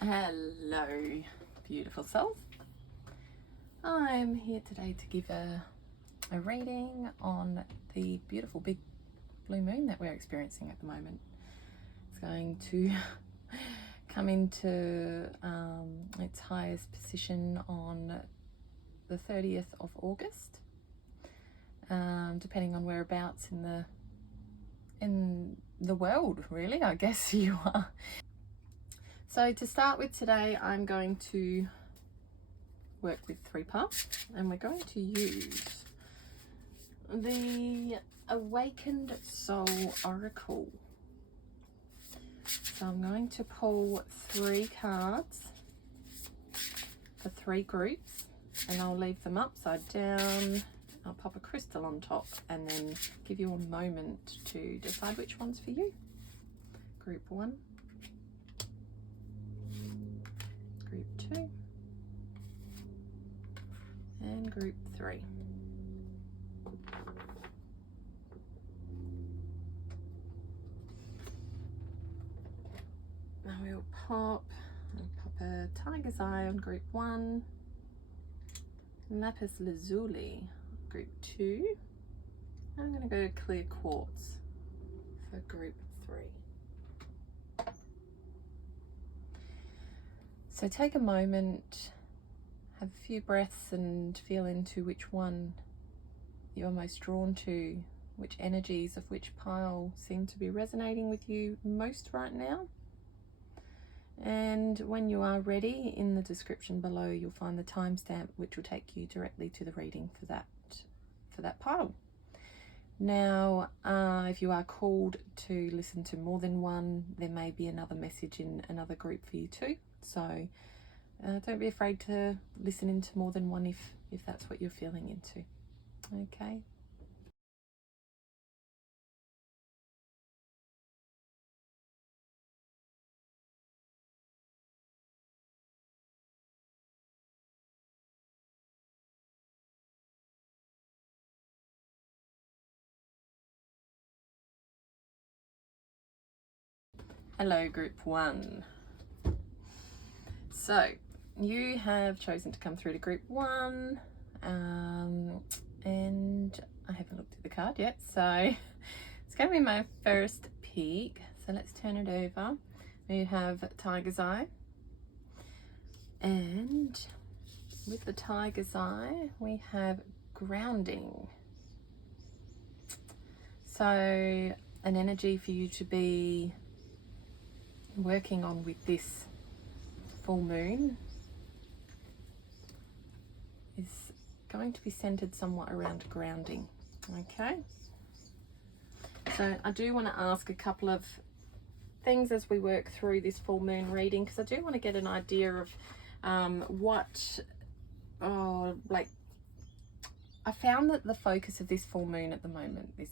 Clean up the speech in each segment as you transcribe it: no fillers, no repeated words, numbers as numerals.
Hello, beautiful souls. I'm here today to give a reading on the beautiful big blue moon that we're experiencing at the moment. It's going to come into its highest position on the 30th of August, depending on whereabouts in the world, really, I guess you are. So to start with today, I'm going to work with 3 parts, and we're going to use the Awakened Soul Oracle. So I'm going to pull 3 cards for 3 groups, and I'll leave them upside down. I'll pop a crystal on top and then give you a moment to decide which one's for you. Group 1. Group 2 and group 3. Now we'll pop a tiger's eye on group 1, lapis lazuli group 2. I'm going to go clear quartz for group 3. So take a moment, have a few breaths and feel into which one you're most drawn to, which energies of which pile seem to be resonating with you most right now. And when you are ready, in the description below you'll find the timestamp which will take you directly to the reading for that pile. Now, if you are called to listen to more than one, there may be another message in another group for you too. So don't be afraid to listen into more than one if that's what you're feeling into. Okay. Hello, group 1. So you have chosen to come through to group 1, and I haven't looked at the card yet, so it's going to be my first peek. So let's turn it over. We have tiger's eye, and with the tiger's eye we have grounding. So an energy for you to be working on with this full moon is going to be centered somewhat around grounding. Okay, so I do want to ask a couple of things as we work through this full moon reading, because I do want to get an idea of I found that the focus of this full moon at the moment is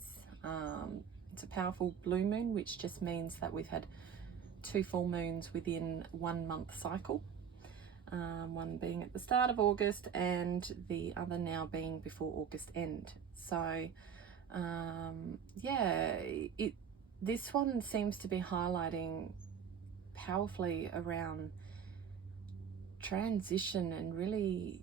it's a powerful blue moon, which just means that we've had 2 full moons within 1 month cycle, one being at the start of August and the other now being before August end. So yeah, this one seems to be highlighting powerfully around transition and really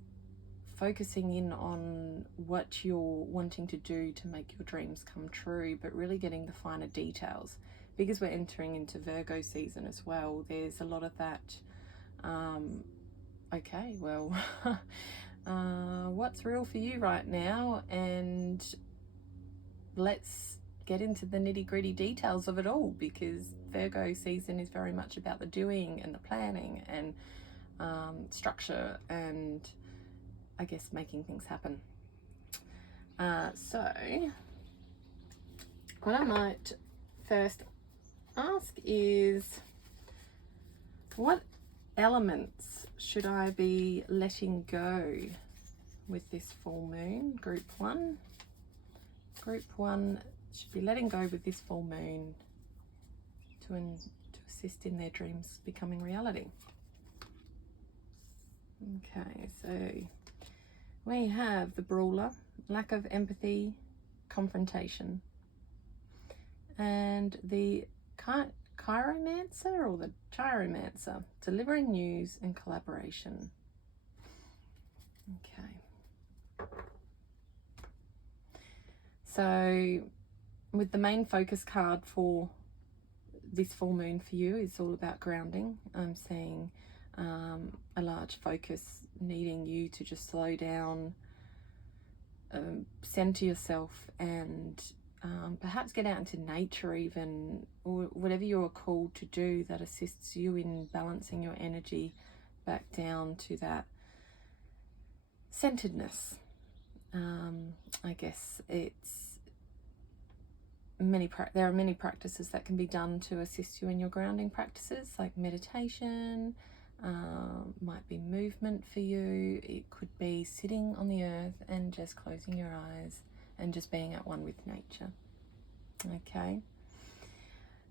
focusing in on what you're wanting to do to make your dreams come true, but really getting the finer details. Because we're entering into Virgo season as well, there's a lot of that, okay, well, what's real for you right now? And let's get into the nitty-gritty details of it all, because Virgo season is very much about the doing and the planning and structure and, I guess, making things happen. So what I might first ask is, what elements should I be letting go with this full moon? Group 1 should be letting go with this full moon to assist in their dreams becoming reality. Okay, so we have the brawler, lack of empathy, confrontation, and the chiromancer or the gyromancer, delivering news and collaboration. Okay. So with the main focus card for this full moon for you is all about grounding. I'm seeing a large focus needing you to just slow down, center yourself, and perhaps get out into nature even, or whatever you're called to do that assists you in balancing your energy back down to that centeredness. I guess it's there are many practices that can be done to assist you in your grounding practices, like meditation, might be movement for you. It could be sitting on the earth and just closing your eyes and just being at one with nature. Okay.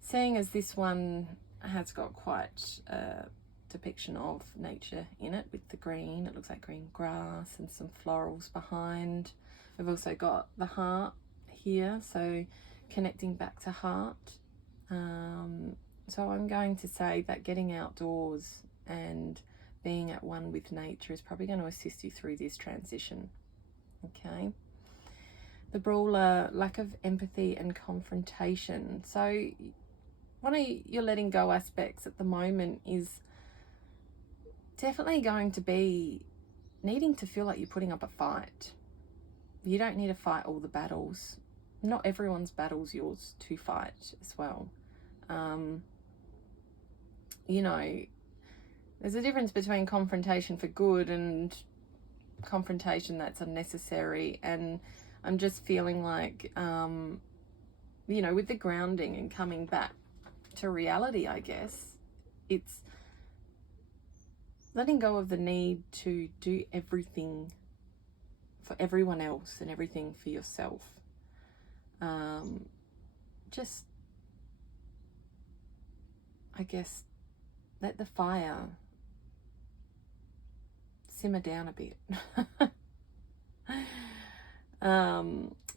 Seeing as this one has got quite a depiction of nature in it with the green, it looks like green grass and some florals behind. We've also got the heart here, so connecting back to heart. So I'm going to say that getting outdoors and being at one with nature is probably going to assist you through this transition. Okay. The brawler, lack of empathy and confrontation. So one of your letting go aspects at the moment is definitely going to be needing to feel like you're putting up a fight. You don't need to fight all the battles. Not everyone's battle's yours to fight as well. You know, there's a difference between confrontation for good and confrontation that's unnecessary. And I'm just feeling like, you know, with the grounding and coming back to reality, I guess, it's letting go of the need to do everything for everyone else and everything for yourself. Just, I guess, let the fire simmer down a bit.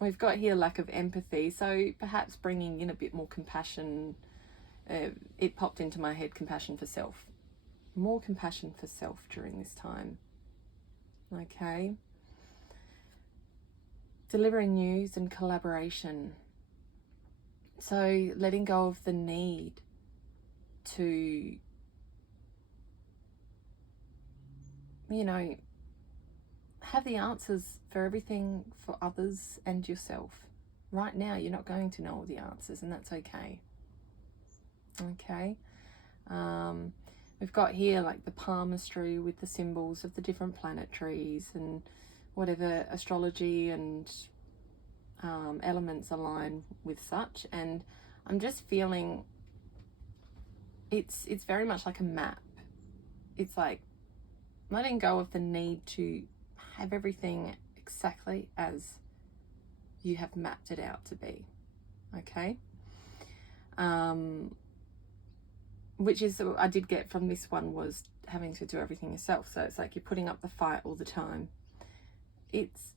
We've got here lack of empathy, so perhaps bringing in a bit more compassion. It popped into my head, compassion for self. More compassion for self during this time. Okay. Delivering news and collaboration. So letting go of the need to, you know, have the answers for everything for others and yourself. Right now, you're not going to know all the answers, and that's okay. Okay. We've got here like the palmistry with the symbols of the different planetaries and whatever astrology and elements align with such. And I'm just feeling it's very much like a map. It's like letting go of the need to have everything exactly as you have mapped it out to be. Okay. Which is what I did get from this one, was having to do everything yourself. So it's like you're putting up the fight all the time. It's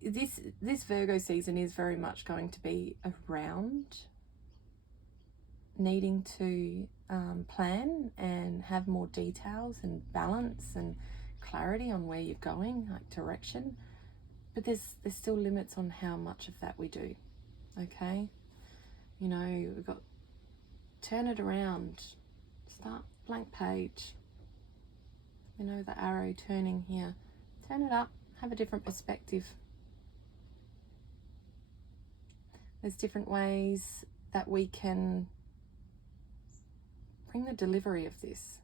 this Virgo season is very much going to be around needing to plan and have more details and balance and clarity on where you're going, like direction. But there's still limits on how much of that we do. Okay. You know, we've got turn it around, start blank page. You know, the arrow turning here. Turn it up, have a different perspective. There's different ways that we can bring the delivery of this.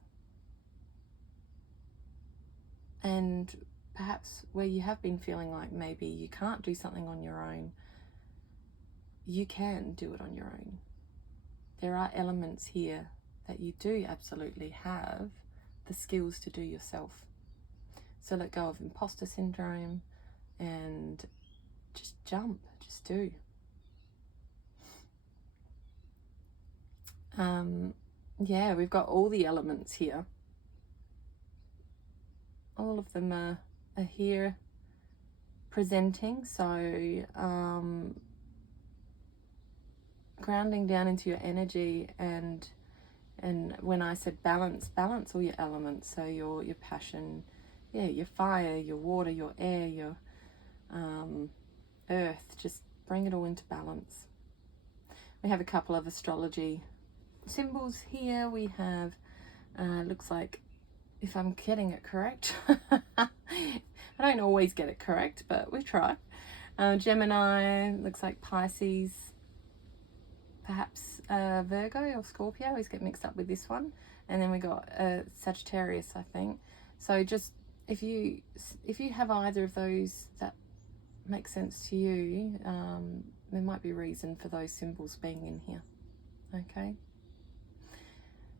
And perhaps where you have been feeling like maybe you can't do something on your own, you can do it on your own. There are elements here that you do absolutely have the skills to do yourself. So let go of imposter syndrome and just jump, just do. Yeah, we've got all the elements here. All of them are here presenting. So grounding down into your energy and And when I said balance, balance all your elements. So your passion, yeah, your fire, your water, your air, your earth, just bring it all into balance. We have a couple of astrology symbols here. We have, looks like, if I'm getting it correct, I don't always get it correct, but we try. Gemini, looks like Pisces, perhaps Virgo or Scorpio. I always get mixed up with this one. And then we got Sagittarius, I think. So just if you have either of those that make sense to you, there might be a reason for those symbols being in here. Okay.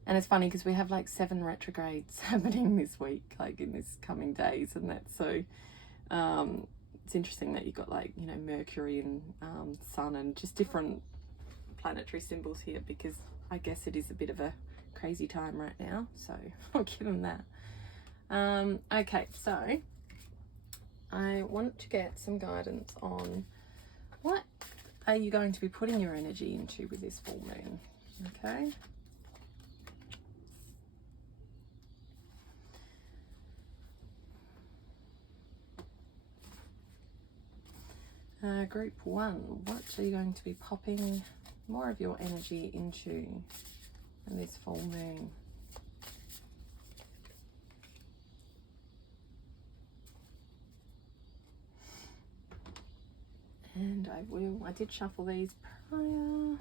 And it's funny because we have like 7 retrogrades happening this week, like in this coming days, and that's so it's interesting that you've got, like, you know, Mercury and Sun and just different planetary symbols here, because I guess it is a bit of a crazy time right now, so I'll give them that. Okay, so I want to get some guidance on what are you going to be putting your energy into with this full moon. Okay. Group 1, what are you going to be popping more of your energy into in this full moon? And I did shuffle these prior.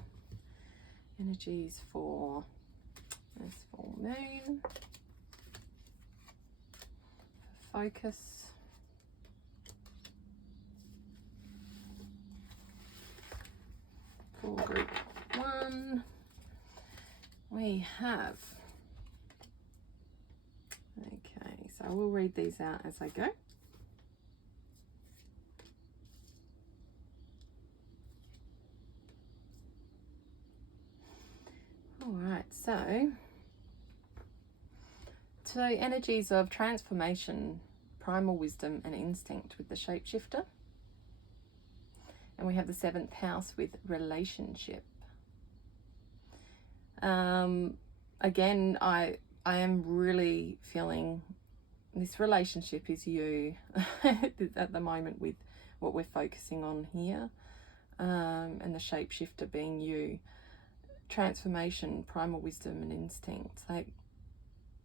Energies for this full moon. For focus. For group 1, we have, okay, so I will read these out as I go. All right, so energies of transformation, primal wisdom and instinct with the shapeshifter. And we have the 7th house with relationship. Again, I am really feeling this relationship is you at the moment with what we're focusing on here. And the shapeshifter being you. Transformation, primal wisdom and instinct. Like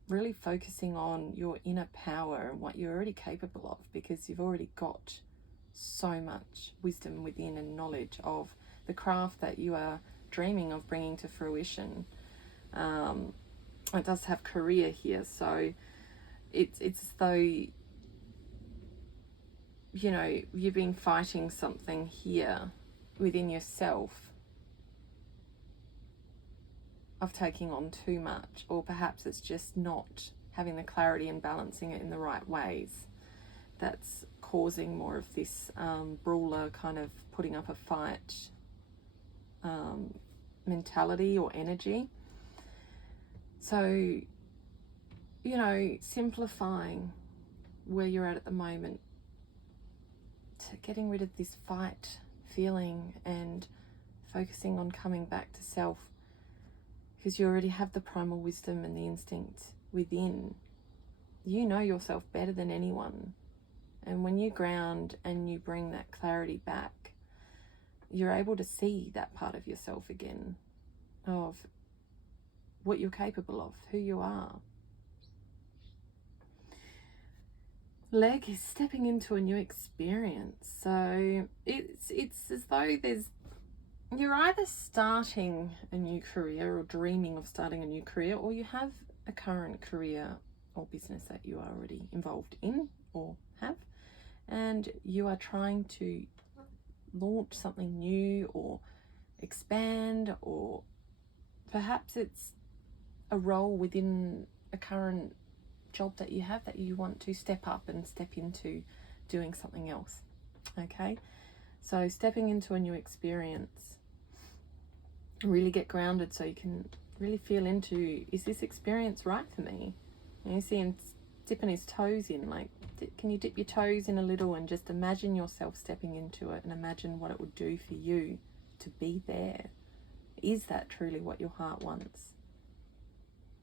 really focusing on your inner power and what you're already capable of, because you've already got so much wisdom within and knowledge of the craft that you are dreaming of bringing to fruition. It does have career here, so it's as though, you know, you've been fighting something here within yourself of taking on too much, or perhaps it's just not having the clarity and balancing it in the right ways that's causing more of this brawler kind of putting up a fight mentality or energy. So, you know, simplifying where you're at the moment, to getting rid of this fight feeling and focusing on coming back to self, because you already have the primal wisdom and the instinct within. You know yourself better than anyone. And when you ground and you bring that clarity back, you're able to see that part of yourself again, of what you're capable of, who you are. Leg is stepping into a new experience. So it's as though you're either starting a new career or dreaming of starting a new career, or you have a current career or business that you are already involved in or have, and you are trying to launch something new or expand, or perhaps it's a role within a current job that you have that you want to step up and step into doing something else. Okay, so stepping into a new experience, really get grounded so you can really feel into, is this experience right for me? And you see him dipping his toes in, like, can you dip your toes in a little and just imagine yourself stepping into it, and imagine what it would do for you to be there. Is that truly what your heart wants?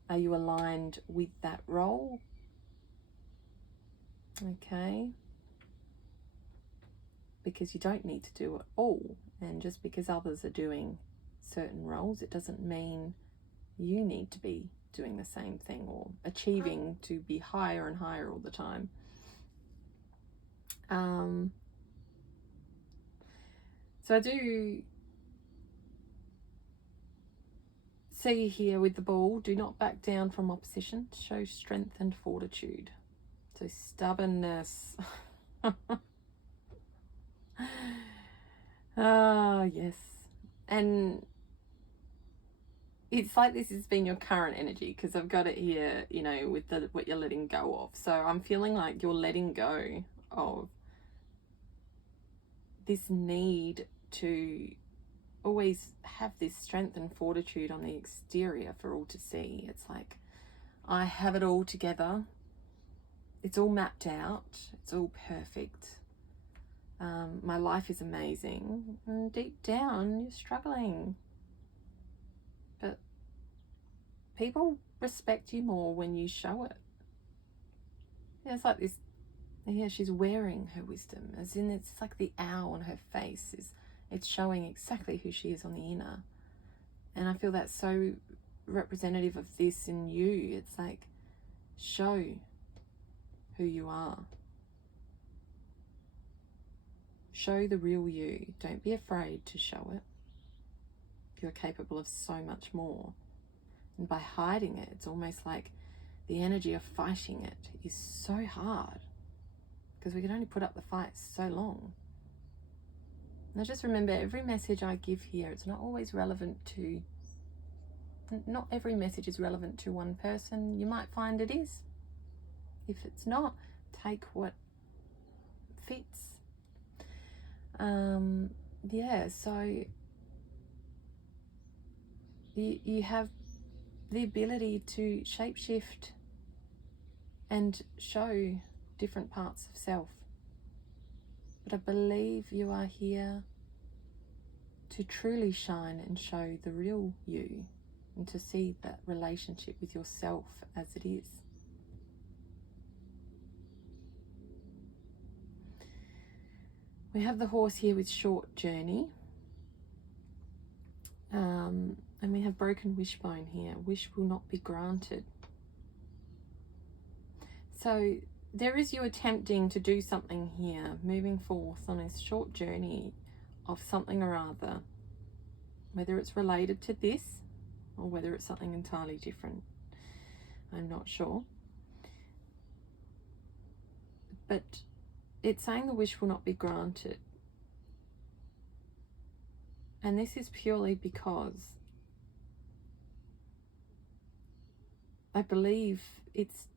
Are you aligned with that role? Okay. Because you don't need to do it all. And just because others are doing certain roles, it doesn't mean you need to be doing the same thing or achieving to be higher and higher all the time. So I do see here with the ball, do not back down from opposition, show strength and fortitude. So stubbornness. Ah, yes. And it's like this has been your current energy, because I've got it here, you know, with the what you're letting go of. So I'm feeling like you're letting go of this need to always have this strength and fortitude on the exterior for all to see. It's like, I have it all together. It's all mapped out. It's all perfect. My life is amazing. And deep down, you're struggling. But people respect you more when you show it. Yeah, it's like this. Yeah, she's wearing her wisdom, as in it's like the owl on her face. It's showing exactly who she is on the inner. And I feel that's so representative of this in you. It's like, show who you are. Show the real you. Don't be afraid to show it. You're capable of so much more. And by hiding it, it's almost like the energy of fighting it is so hard, because we can only put up the fight so long. Now just remember, every message I give here, it's not always relevant to, not every message is relevant to one person. You might find it is. If it's not, take what fits. Yeah, so you have the ability to shapeshift and show different parts of self. But I believe you are here to truly shine and show the real you, and to see that relationship with yourself as it is. We have the horse here with short journey. And we have broken wishbone here. Wish will not be granted. So there is you attempting to do something here, moving forth on a short journey of something or other, whether it's related to this or whether it's something entirely different. I'm not sure. But it's saying the wish will not be granted. And this is purely because I believe it's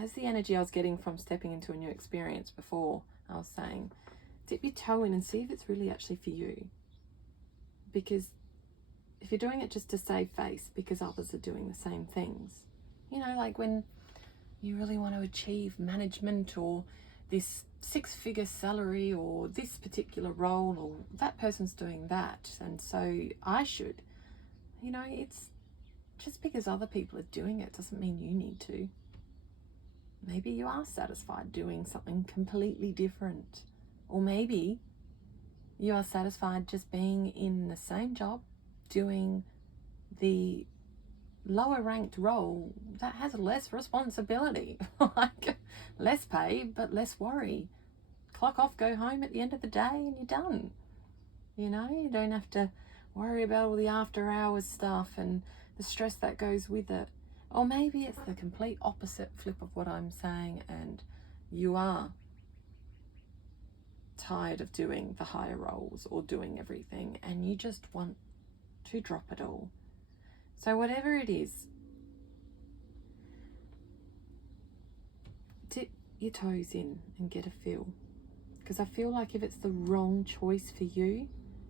has the energy I was getting from stepping into a new experience before. I was saying, dip your toe in and see if it's really actually for you. Because if you're doing it just to save face because others are doing the same things, you know, like when you really want to achieve management or this 6-figure salary or this particular role, or that person's doing that, and so I should, you know, it's just because other people are doing it doesn't mean you need to. Maybe you are satisfied doing something completely different, or maybe you are satisfied just being in the same job, doing the lower ranked role that has less responsibility, like less pay but less worry. Clock off, go home at the end of the day, and you're done. You know, you don't have to worry about all the after hours stuff and the stress that goes with it. Or maybe it's the complete opposite flip of what I'm saying, and you are tired of doing the higher roles or doing everything, and you just want to drop it all. So whatever it is, dip your toes in and get a feel. Because I feel like if it's the wrong choice for you,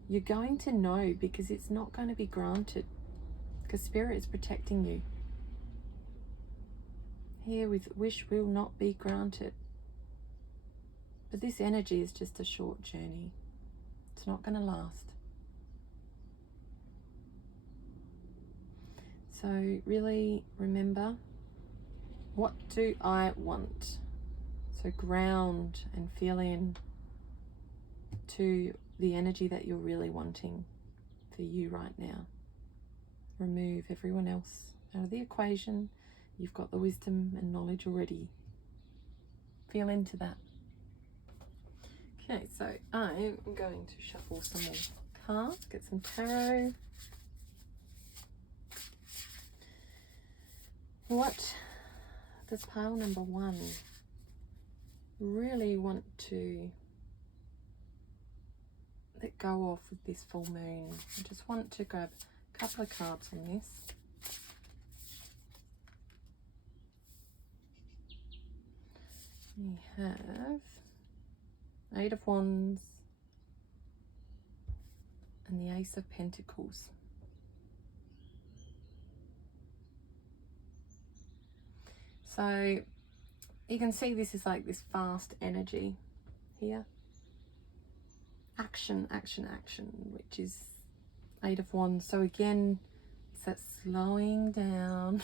you're going to know, because it's not going to be granted. Because Spirit is protecting you. Here with wish will not be granted. But this energy is just a short journey. It's not going to last. So really remember, what do I want? So ground and feel in to the energy that you're really wanting for you right now. Remove everyone else out of the equation. You've got the wisdom and knowledge already. Feel into that. Okay, so I'm going to shuffle some more cards, get some tarot. What does pile number 1 really want to let go of with this full moon? I just want to grab a couple of cards on this. We have 8 of Wands and the Ace of Pentacles. So you can see this is like this fast energy here. Action, action, action, which is 8 of Wands. So again, it's that slowing down.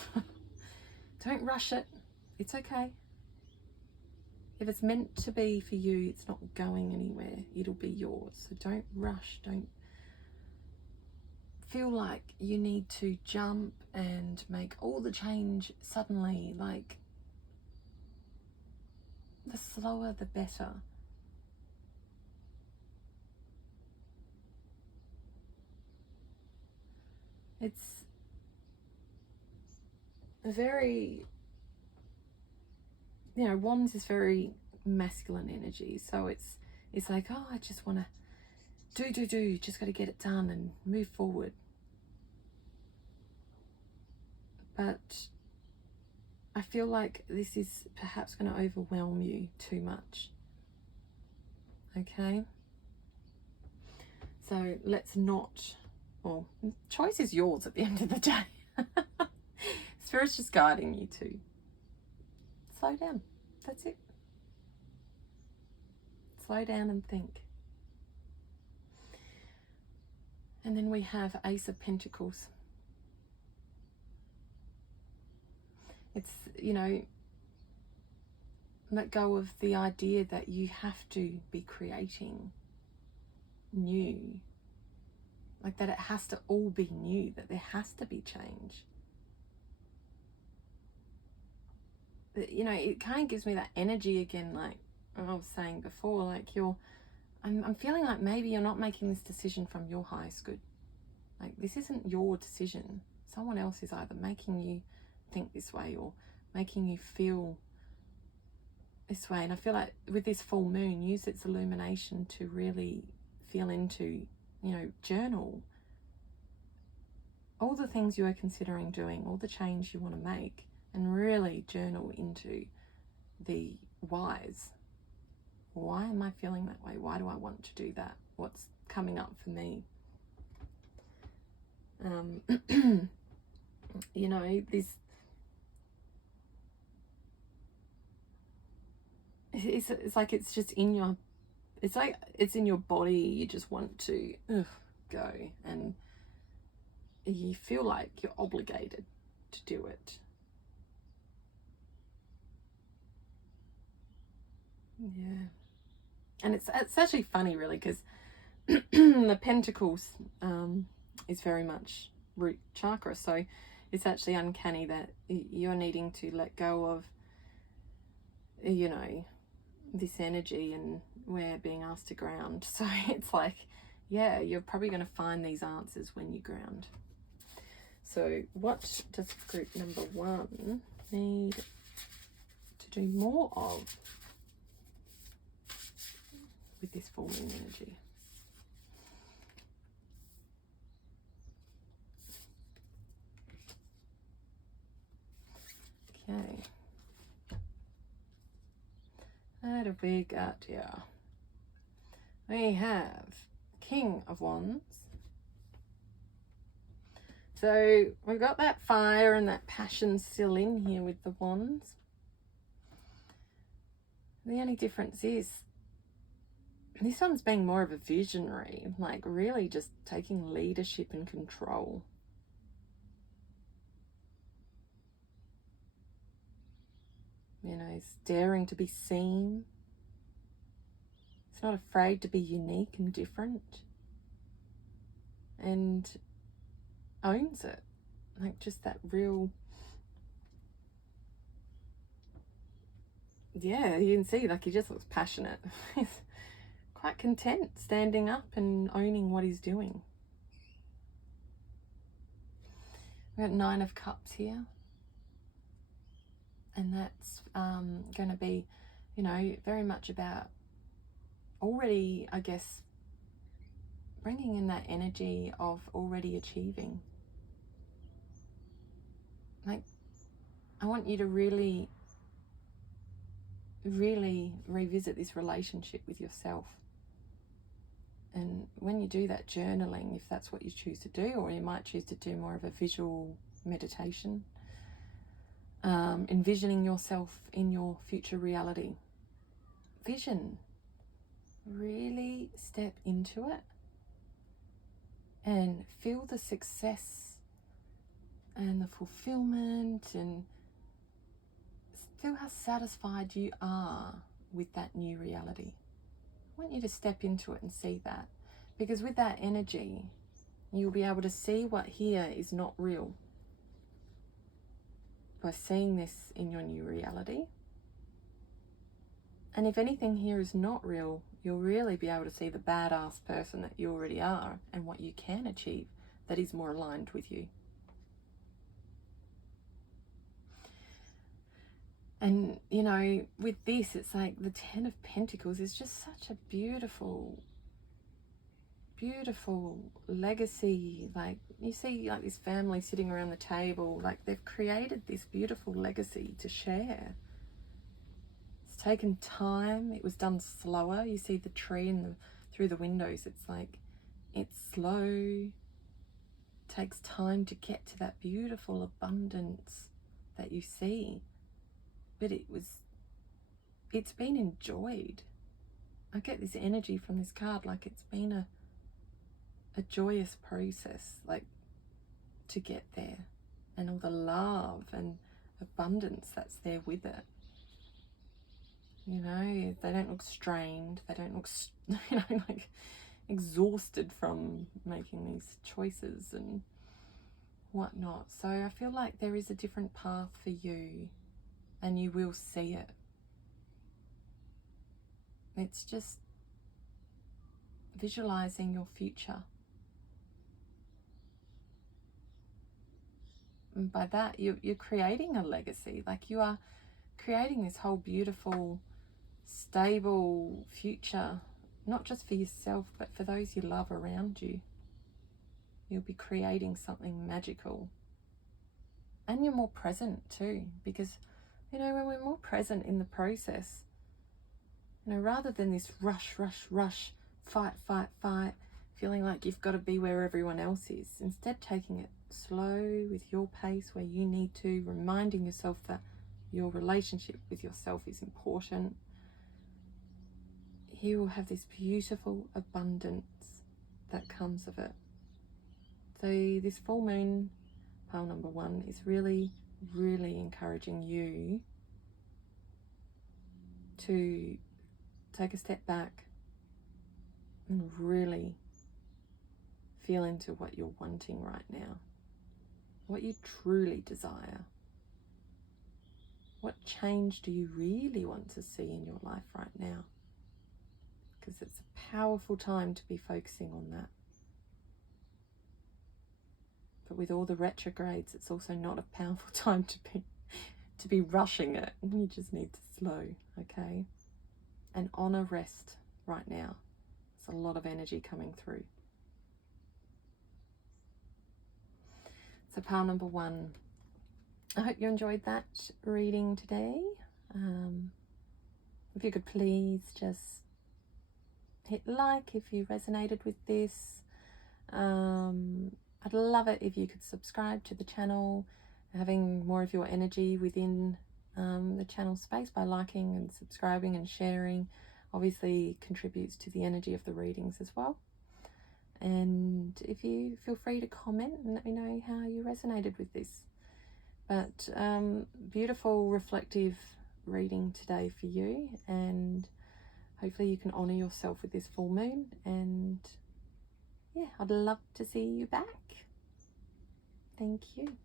Don't rush it. It's okay. If it's meant to be for you, it's not going anywhere. It'll be yours. So don't rush. Don't feel like you need to jump and make all the change suddenly. Like, the slower the better. It's a very, you know, Wands is very masculine energy. So it's like, oh, I just want to do, just got to get it done and move forward. But I feel like this is perhaps going to overwhelm you too much. Okay? So let's not, well, choice is yours at the end of the day. Spirit's just guiding you to slow down. That's it. Slow down and think. And then we have Ace of Pentacles. It's, you know, let go of the idea that you have to be creating new. Like that it has to all be new, that there has to be change. You know, it kind of gives me that energy again, like I was saying before, like I'm feeling like maybe you're not making this decision from your highest good. Like this isn't your decision. Someone else is either making you think this way or making you feel this way. And I feel like with this full moon, use its illumination to really feel into, you know, journal all the things you are considering doing, all the change you want to make, and really journal into the whys. Why am I feeling that way? Why do I want to do that? What's coming up for me? You know, this, it's like it's just in your, it's like it's in your body. You just want to go, and you feel like you're obligated to do it. Yeah. And it's actually funny, really, because the Pentacles is very much root chakra. So it's actually uncanny that you're needing to let go of, you know, this energy, and we're being asked to ground. So it's like, yeah, you're probably going to find these answers when you ground. So what does group number 1 need to do more of with this full moon energy? Okay. What have we got here? We have King of Wands. So we've got that fire and that passion still in here with the wands. The only difference is this one's being more of a visionary, like really just taking leadership and control. It's daring to be seen. It's not afraid to be unique and different. And owns it. Like just that real... Yeah, you can see like he just looks passionate. He's quite content standing up and owning what he's doing. We've got 9 of Cups here. And that's going to be, you know, very much about already, I guess, bringing in that energy of already achieving. Like, I want you to really, really revisit this relationship with yourself. And when you do that journaling, if that's what you choose to do, or you might choose to do more of a visual meditation, envisioning yourself in your future reality. Vision. Really step into it and feel the success and the fulfillment, and feel how satisfied you are with that new reality. I want you to step into it and see that, because with that energy you'll be able to see what here is not real by seeing this in your new reality. And if anything here is not real, you'll really be able to see the badass person that you already are and what you can achieve that is more aligned with you. And, you know, with this, it's like the 10 of Pentacles is just such a beautiful, beautiful legacy. Like, you see like this family sitting around the table, like they've created this beautiful legacy to share. It's taken time. It was done slower. You see the tree and through the windows. It's like, it's slow. It takes time to get to that beautiful abundance that you see. But it's been enjoyed. I get this energy from this card, like it's been a joyous process, like to get there, and all the love and abundance that's there with it. You know, they don't look strained. They don't look, you know, like exhausted from making these choices and whatnot. So I feel like there is a different path for you, and you will see it. It's just visualizing your future. And by that, you're creating a legacy. Like, you are creating this whole beautiful, stable future, not just for yourself, but for those you love around you. You'll be creating something magical. And you're more present too, because, you know, when we're more present in the process, you know, rather than this rush, fight, feeling like you've got to be where everyone else is, instead taking it slow with your pace where you need to, reminding yourself that your relationship with yourself is important, you will have this beautiful abundance that comes of it. So this full moon, pile number 1, is really, really encouraging you to take a step back and really feel into what you're wanting right now, what you truly desire. What change do you really want to see in your life right now? Because it's a powerful time to be focusing on that. But with all the retrogrades, it's also not a powerful time to be rushing it. You just need to slow, okay? And honor rest right now. There's a lot of energy coming through. So pile number 1. I hope you enjoyed that reading today. If you could please just hit like if you resonated with this. I'd love it if you could subscribe to the channel, having more of your energy within the channel space by liking and subscribing and sharing. Obviously contributes to the energy of the readings as well. And if you feel free to comment and let me know how you resonated with this. But beautiful, reflective reading today for you, and hopefully you can honor yourself with this full moon. And yeah, I'd love to see you back. Thank you.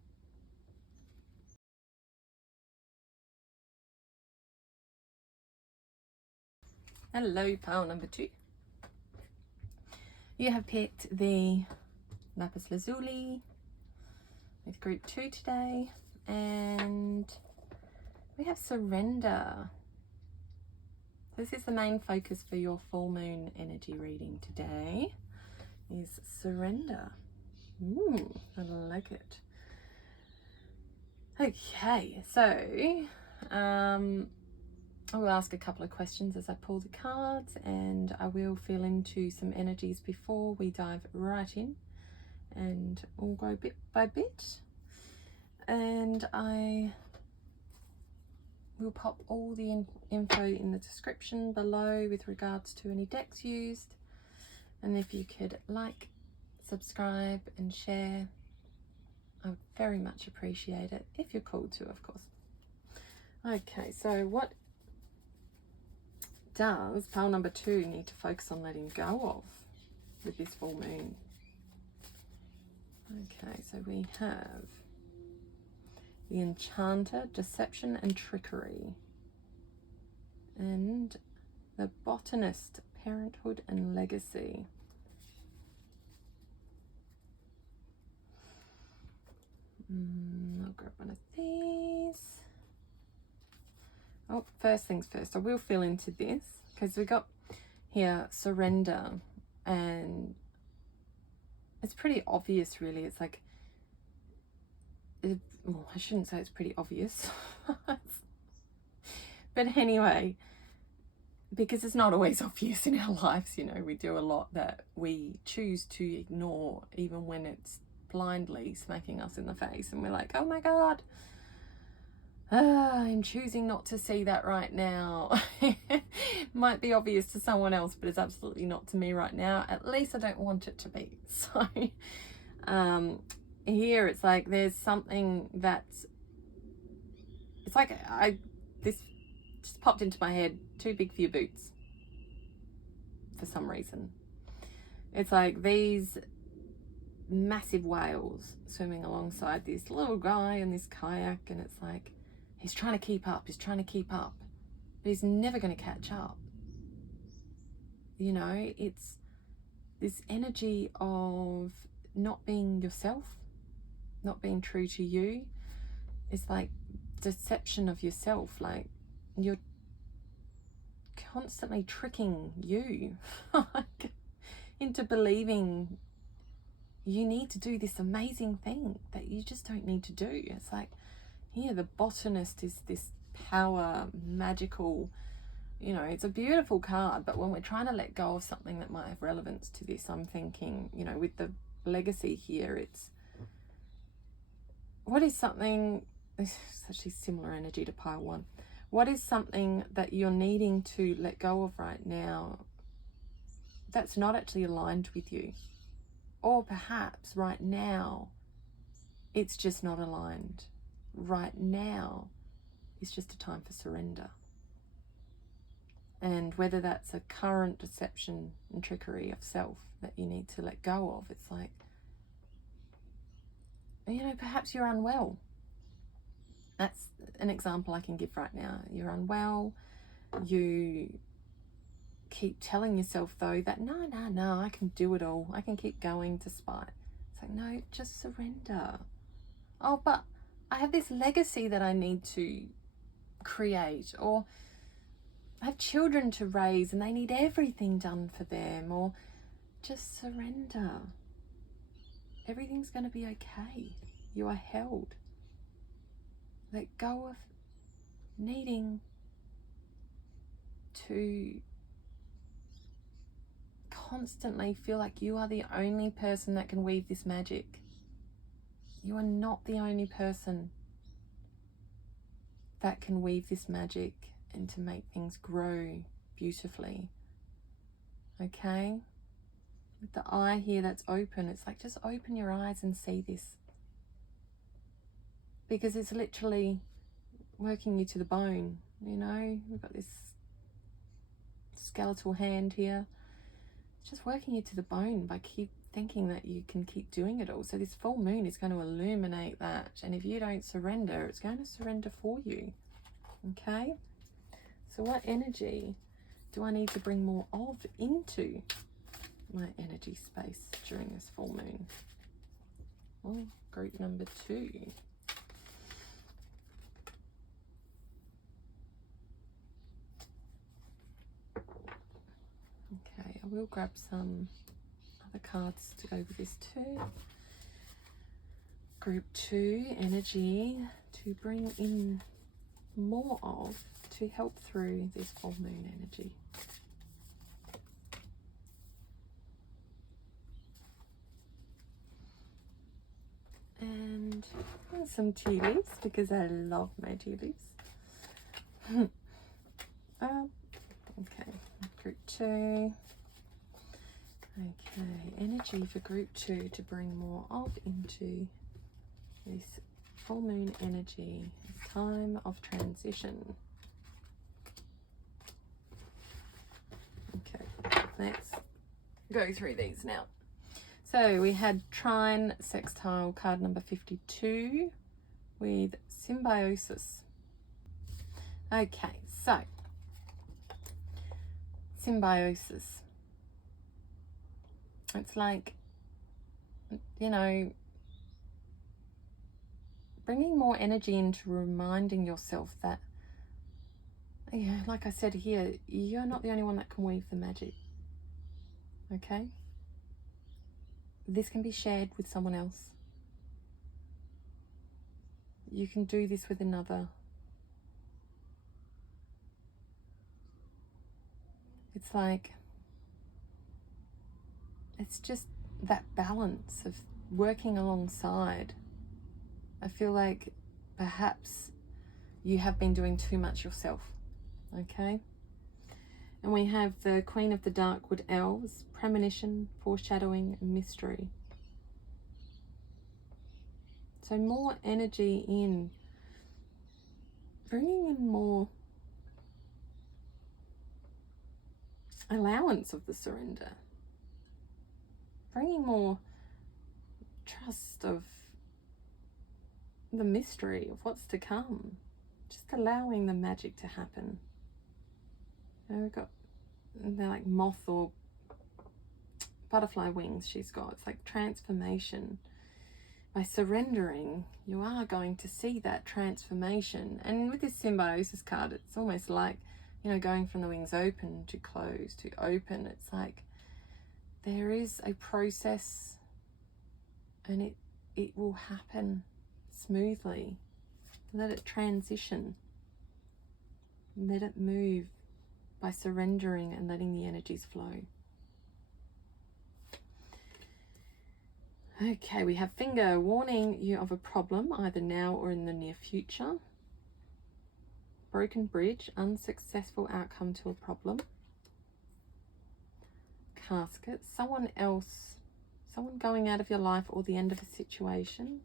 Hello, pile number 2. You have picked the lapis lazuli with group 2 today, and we have surrender. This is the main focus for your full moon energy reading today, is surrender. I like it. Okay, so I will ask a couple of questions as I pull the cards, and I will feel into some energies before we dive right in, and we'll go bit by bit. And I will pop all the info in the description below with regards to any decks used. And if you could like, subscribe and share, I would very much appreciate it, if you're called to, of course. Okay, so what does pile number 2 need to focus on letting go of with this full moon? Okay, so we have the Enchanter, Deception and Trickery, and the Botanist, Parenthood and Legacy. I'll grab one of these. Oh, first things first, I will fill into this because we got here surrender, and it's pretty obvious really. It's like, well, I shouldn't say it's pretty obvious, but anyway, because it's not always obvious in our lives, you know, we do a lot that we choose to ignore, even when it's blindly smacking us in the face, and we're like, oh my God, I'm choosing not to see that right now. Might be obvious to someone else, but it's absolutely not to me right now. At least I don't want it to be. So here it's like there's something that's, it's like this just popped into my head, too big for your boots for some reason. It's like these massive whales swimming alongside this little guy in this kayak, and it's like he's trying to keep up, but he's never going to catch up. You know, it's this energy of not being yourself, not being true to you. It's like deception of yourself, like you're constantly tricking you into believing you need to do this amazing thing that you just don't need to do. It's like, here, the Botanist is this power, magical, you know, it's a beautiful card, but when we're trying to let go of something that might have relevance to this, I'm thinking, you know, with the legacy here, it's, what is something, this is actually similar energy to pile 1. What is something that you're needing to let go of right now that's not actually aligned with you? Or perhaps right now, it's just not aligned. Right now is just a time for surrender. And whether that's a current deception and trickery of self that you need to let go of, it's like, you know, perhaps you're unwell. That's an example I can give right now. You're unwell. You keep telling yourself though that no, I can do it all. I can keep going despite. It's like, no, just surrender. Oh, but I have this legacy that I need to create, or I have children to raise and they need everything done for them, or just surrender. Everything's going to be okay. You are held. Let go of needing to constantly feel like you are the only person that can weave this magic. You are not the only person that can weave this magic and to make things grow beautifully. Okay? With the eye here that's open, it's like just open your eyes and see this. Because it's literally working you to the bone. You know, we've got this skeletal hand here. It's just working you to the bone by keep thinking that you can keep doing it all. So this full moon is going to illuminate that. And if you don't surrender, it's going to surrender for you. Okay? So what energy do I need to bring more of into my energy space during this full moon? Well, group number 2. Okay, I will grab some other cards to go with this too. Group 2 energy to bring in more of, to help through this full moon energy. And some tea leaves, because I love my tea leaves. Okay, group 2. Okay, energy for group 2 to bring more of into this full moon energy. Time of transition. Okay, let's go through these now. So we had trine sextile card number 52 with symbiosis. Okay, so symbiosis. It's like, you know, bringing more energy into reminding yourself that, yeah, like I said here, you're not the only one that can weave the magic. Okay? This can be shared with someone else. You can do this with another. It's like, it's just that balance of working alongside. I feel like perhaps you have been doing too much yourself. Okay? And we have the Queen of the Darkwood Elves, premonition, foreshadowing, and mystery. So more energy in, bringing in more allowance of the surrender. Bringing more trust of the mystery of what's to come. Just allowing the magic to happen. And we've got, they're like moth or butterfly wings she's got. It's like transformation. By surrendering, you are going to see that transformation. And with this symbiosis card, it's almost like, you know, going from the wings open to close to open. It's like there is a process, and it will happen smoothly. Let it transition. Let it move by surrendering and letting the energies flow. Okay, we have finger warning you of a problem either now or in the near future. Broken bridge, unsuccessful outcome to a problem. Casket, someone else, someone going out of your life or the end of a situation.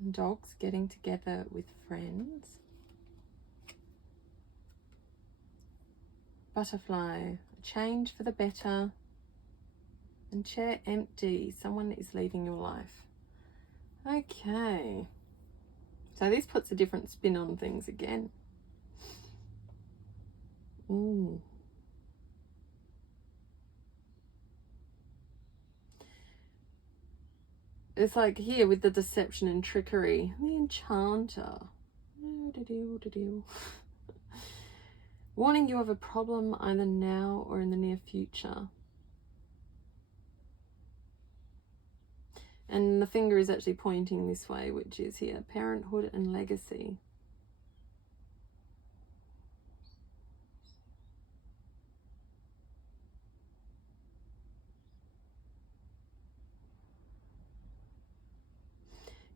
And dogs, getting together with friends. Butterfly, a change for the better. And chair empty, someone is leaving your life. Okay. So this puts a different spin on things again. It's like here with the deception and trickery. The enchanter. Warning you of a problem either now or in the near future. And the finger is actually pointing this way, which is here, parenthood and legacy.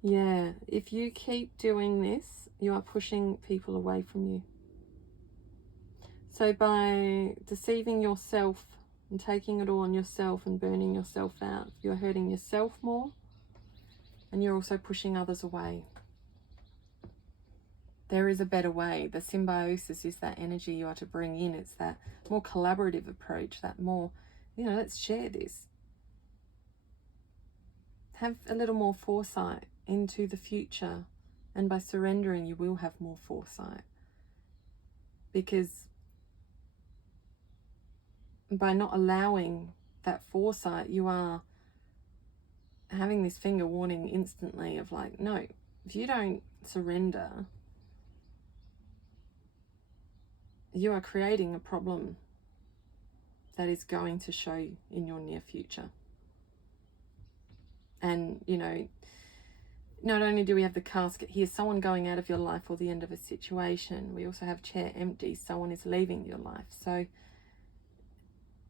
Yeah, if you keep doing this, you are pushing people away from you. So by deceiving yourself and taking it all on yourself and burning yourself out, you're hurting yourself more, and you're also pushing others away. there is a better way. The symbiosis is that energy you are to bring in. It's that more collaborative approach, that more, you know, let's share this. Have a little more foresight into the future. And by surrendering, you will have more foresight. Because by not allowing that foresight, you are having this finger warning instantly of like, no, if you don't surrender, you are creating a problem that is going to show in your near future. And, you know, not only do we have the casket here, someone going out of your life or the end of a situation, we also have chair empty, someone is leaving your life. So,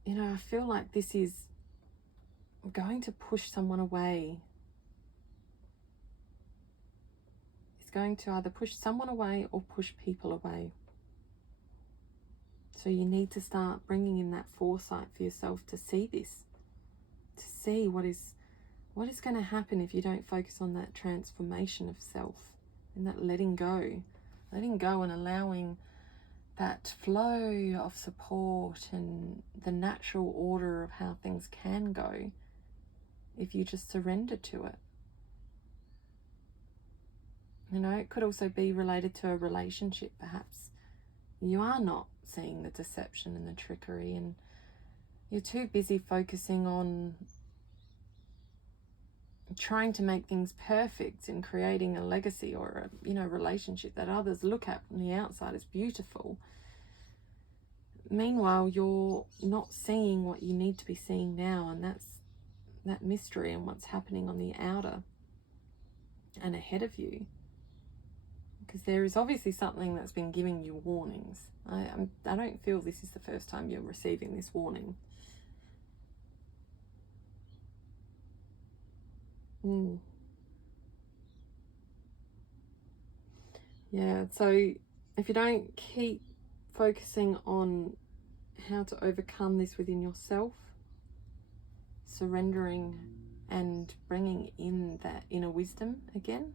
you know, I feel like this is going to push someone away. It's going to either push someone away or push people away. So you need to start bringing in that foresight for yourself to see this, to see what is going to happen if you don't focus on that transformation of self and that letting go and allowing that flow of support and the natural order of how things can go if you just surrender to it. You know, it could also be related to a relationship, perhaps. You are not seeing the deception and the trickery, and you're too busy focusing on trying to make things perfect and creating a legacy or a, you know, relationship that others look at from the outside as beautiful. Meanwhile, you're not seeing what you need to be seeing now, and that's that mystery and what's happening on the outer and ahead of you. Because there is obviously something that's been giving you warnings. I don't feel this is the first time you're receiving this warning. Yeah, so if you don't keep focusing on how to overcome this within yourself, surrendering and bringing in that inner wisdom again,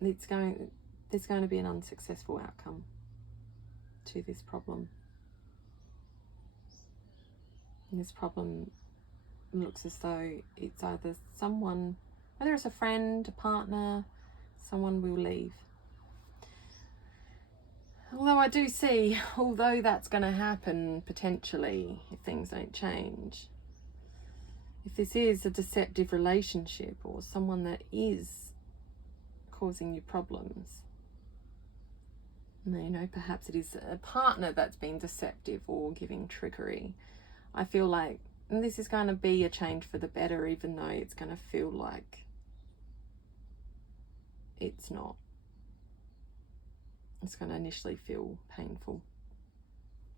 there's going to be an unsuccessful outcome to this problem. And this problem looks as though it's either someone, whether it's a friend, a partner, someone will leave. Although I do see, although that's going to happen potentially if things don't change, if this is a deceptive relationship or someone that is causing you problems, you know, perhaps it is a partner that's been deceptive or giving trickery, I feel like this is going to be a change for the better, even though it's going to feel like it's not. It's going to initially feel painful.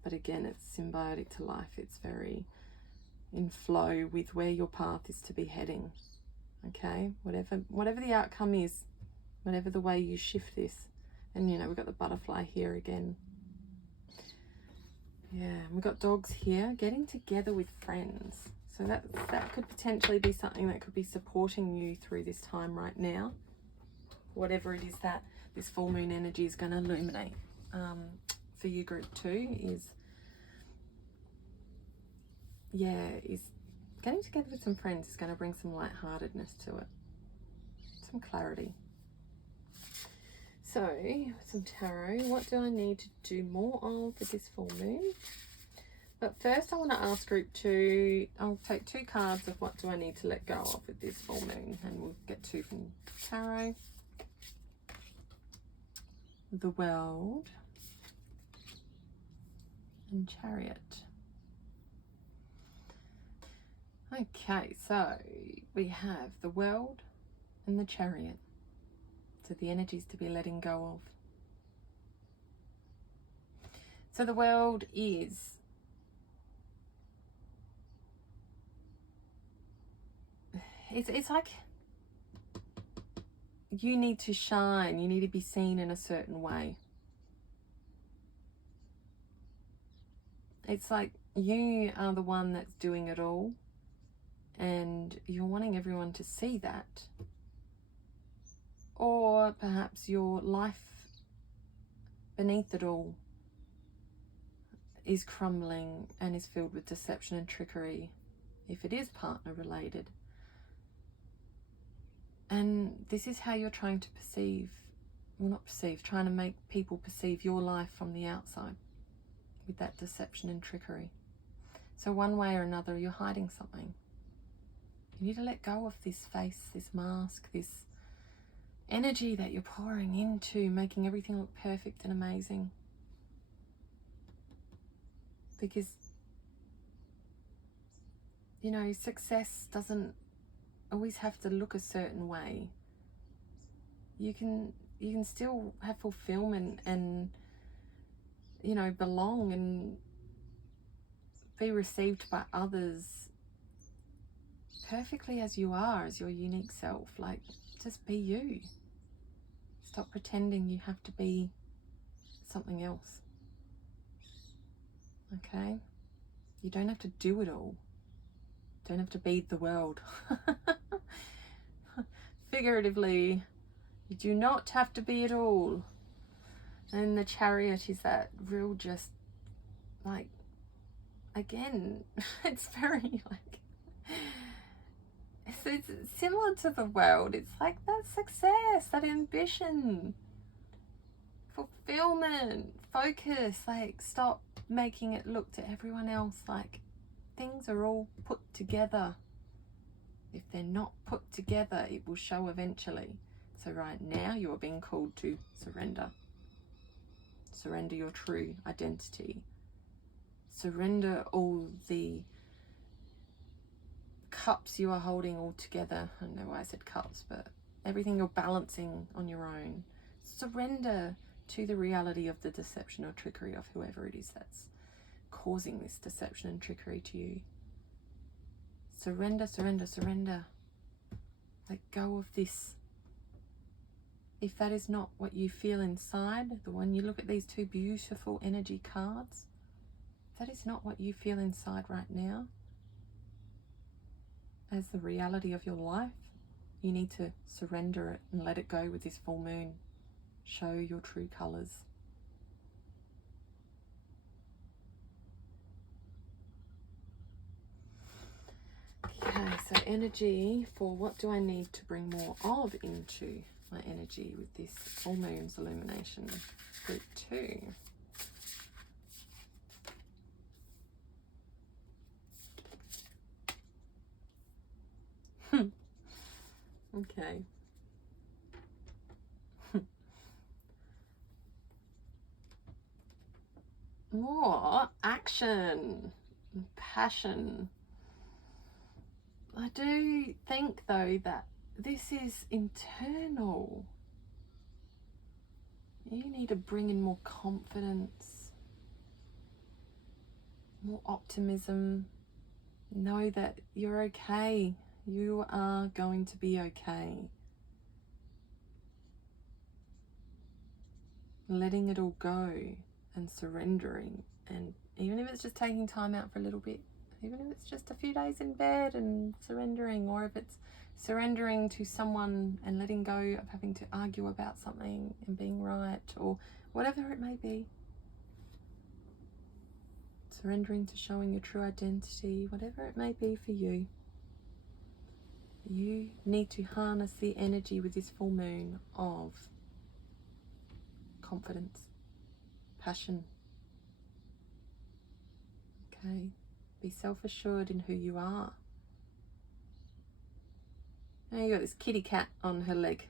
But again, it's symbiotic to life. It's very in flow with where your path is to be heading. Okay? Whatever the outcome is, whatever the way you shift this. And, you know, we've got the butterfly here again. Yeah, we've got dogs here, getting together with friends. So that could potentially be something that could be supporting you through this time right now. Whatever it is that this full moon energy is going to illuminate for you, group 2, is getting together with some friends is going to bring some lightheartedness to it, some clarity. So, some tarot. What do I need to do more of with this full moon? But first I want to ask group 2, I'll take 2 cards of what do I need to let go of with this full moon, and we'll get 2 from tarot. The World and Chariot. Okay, so we have the World and the Chariot. So the energies to be letting go of. So the World is it's like you need to shine, you need to be seen in a certain way. It's like you are the one that's doing it all, and you're wanting everyone to see that. Or perhaps your life beneath it all is crumbling and is filled with deception and trickery, if it is partner related. And this is how you're trying to perceive, well, not perceive, trying to make people perceive your life from the outside with that deception and trickery. So one way or another, you're hiding something. You need to let go of this face, this mask, this energy that you're pouring into making everything look perfect and amazing. Because, you know, success doesn't always have to look a certain way. You can still have fulfillment and, you know, belong and be received by others perfectly as you are, as your unique self. Like, just be you. Stop pretending you have to be something else. Okay? You don't have to do it all. Don't have to beat the world. Figuratively, you do not have to be it all. And the Chariot is that real, just like, again, it's very like, it's similar to the world. It's like that success, that ambition, fulfillment, focus. Like, stop making it look to everyone else like things are all put together. If they're not put together, it will show eventually. So right now you are being called to surrender. Surrender your true identity. Surrender all the cups you are holding all together. I don't know why I said cups, but everything you're balancing on your own. Surrender to the reality of the deception or trickery of whoever it is that's causing this deception and trickery to you. Surrender, surrender, surrender. Let go of this. If that is not what you feel inside, when you look at these two beautiful energy cards, if that is not what you feel inside right now as the reality of your life, you need to surrender it and let it go with this full moon. Show your true colors. Okay, so energy for what do I need to bring more of into my energy with this full moon's illumination. Group 2. Okay. More action, passion. I do think though that this is internal. You need to bring in more confidence, more optimism. Know that you're okay. You are going to be okay. Letting it all go and surrendering, and even if it's just taking time out for a little bit, even if it's just a few days in bed and surrendering, or if it's surrendering to someone and letting go of having to argue about something and being right, or whatever it may be. Surrendering to showing your true identity, whatever it may be for you. You need to harness the energy with this full moon of confidence, passion. Okay, be self-assured in who you are. Now you got this kitty cat on her leg,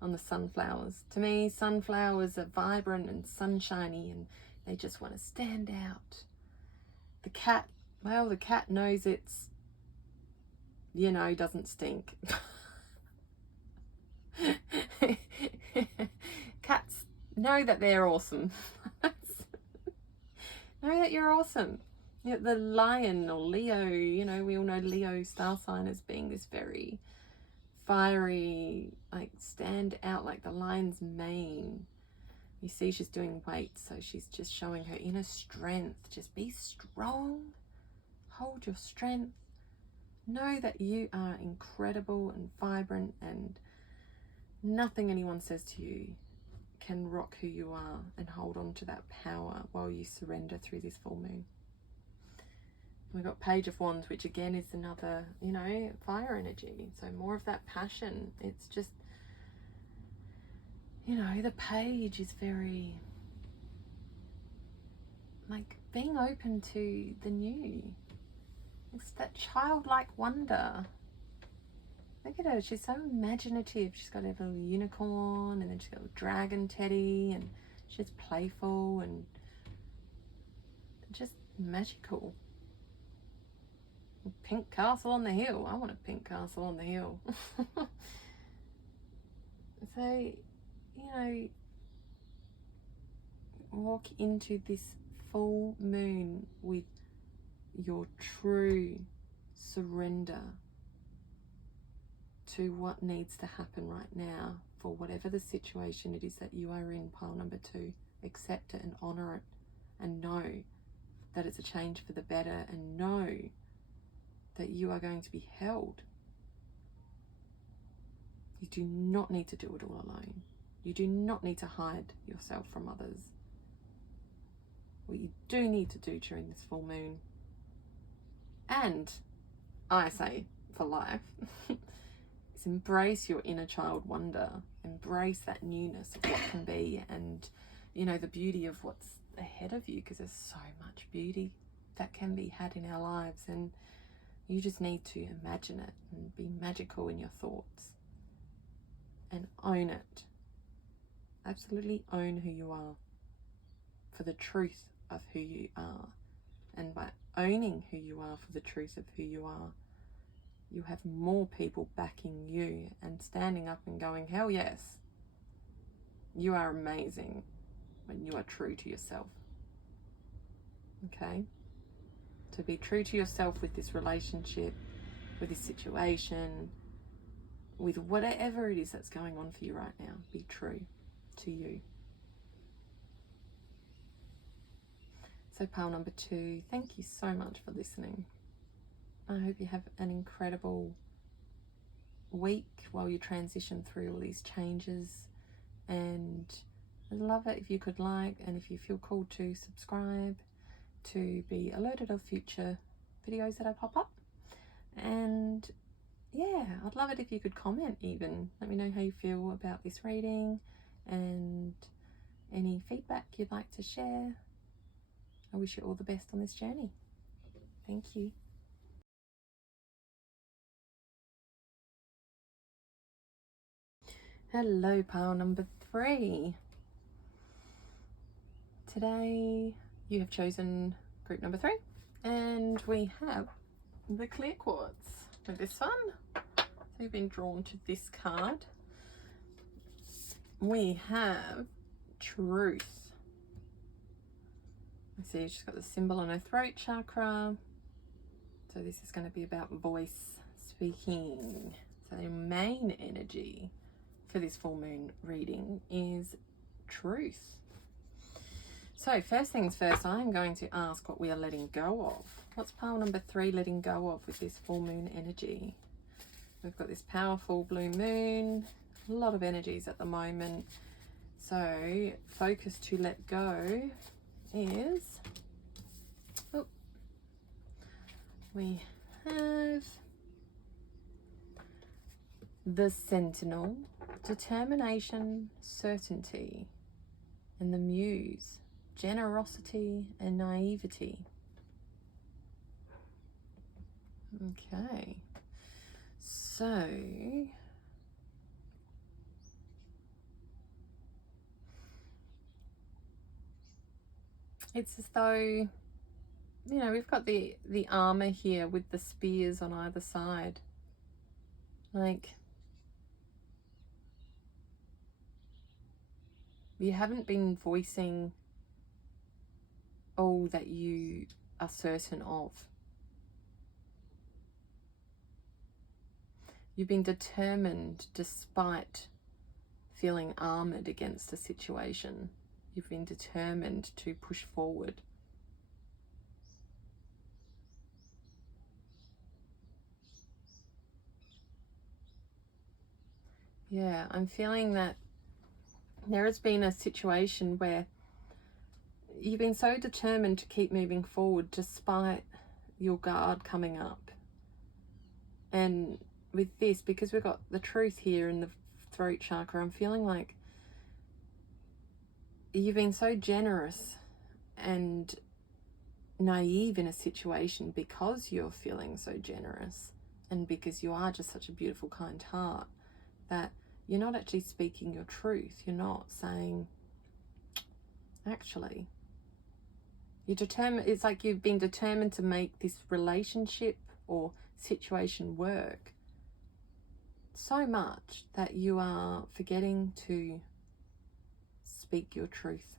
on the sunflowers. To me, sunflowers are vibrant and sunshiny, and they just want to stand out. The cat, well, the cat knows it's, you know, doesn't stink. Cats know that they're awesome. Know that you're awesome. You know, the lion or Leo, you know, we all know Leo star sign as being this very fiery, like stand out like the lion's mane. You see she's doing weights, so she's just showing her inner strength. Just be strong. Hold your strength. Know that you are incredible and vibrant, and Nothing anyone says to you can rock who you are and hold on to that power while you surrender through this full moon. We've got Page of Wands, which again is another, you know, fire energy. So more of that passion. It's just, you know, the Page is very, like, being open to the new. It's that childlike wonder. Look at her, she's so imaginative. She's got a little unicorn, and then she's got a dragon teddy, and she's playful and just magical. Pink castle on the hill. I want a pink castle on the hill. So, you know, walk into this full moon with your true surrender to what needs to happen right now for whatever the situation it is that you are in, pile number 2. Accept it and honor it, and know that it's a change for the better, and know that you are going to be held. You do not need to do it all alone. You do not need to hide yourself from others. What you do need to do during this full moon, and I say for life, is embrace your inner child wonder. Embrace that newness of what can be, and, you know, the beauty of what's ahead of you, because there's so much beauty that can be had in our lives, and you just need to imagine it and be magical in your thoughts and own it. Absolutely own who you are for the truth of who you are. And by owning who you are for the truth of who you are, you have more people backing you and standing up and going, hell yes, you are amazing when you are true to yourself. Okay? To be true to yourself with this relationship, with this situation, with whatever it is that's going on for you right now. Be true to you. So pile number 2, thank you so much for listening. I hope you have an incredible week while you transition through all these changes, and I'd love it if you could like, and if you feel called to subscribe to be alerted of future videos that I pop up. And yeah, I'd love it if you could comment even. Let me know how you feel about this reading and any feedback you'd like to share. I wish you all the best on this journey. Thank you. Hello, pile number 3. Today you have chosen group number 3, and we have the clear quartz with this one. So you've been drawn to this card. We have truth. I see she's got the symbol on her throat chakra. So this is going to be about voice speaking. So the main energy for this full moon reading is truth. So first things first, I'm going to ask what we are letting go of. What's pile number 3 letting go of with this full moon energy? We've got this powerful blue moon, a lot of energies at the moment. So focus to let go is, we have the Sentinel, determination, certainty, and the Muse, generosity and naivety. Okay, so it's as though, you know, we've got the armor here with the spears on either side. Like, you haven't been voicing all that you are certain of. You've been determined despite feeling armored against a situation. You've been determined to push forward. Yeah, I'm feeling that there has been a situation where you've been so determined to keep moving forward despite your guard coming up. And with this, because we've got the truth here in the throat chakra, I'm feeling like you've been so generous and naive in a situation because you're feeling so generous and because you are just such a beautiful, kind heart, that you're not actually speaking your truth. You're not saying, actually, you're determined. It's like you've been determined to make this relationship or situation work so much that you are forgetting to speak your truth.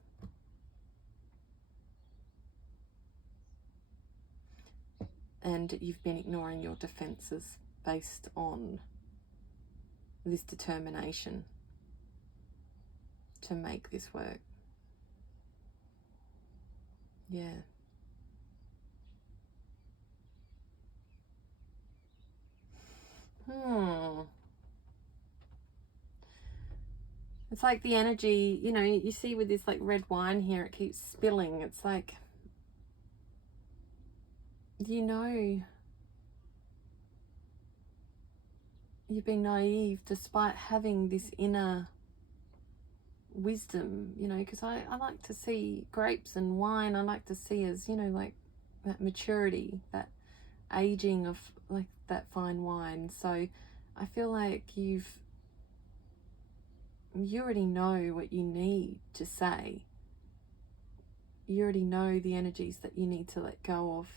And you've been ignoring your defenses based on this determination to make this work. Yeah. It's like the energy, you know, you see with this like red wine here, it keeps spilling. It's like, you know, you've been naive despite having this inner wisdom, you know, because I like to see grapes and wine, I like to see as, you know, like that maturity, that aging of like that fine wine. So I feel like you already know what you need to say. You already know the energies that you need to let go of.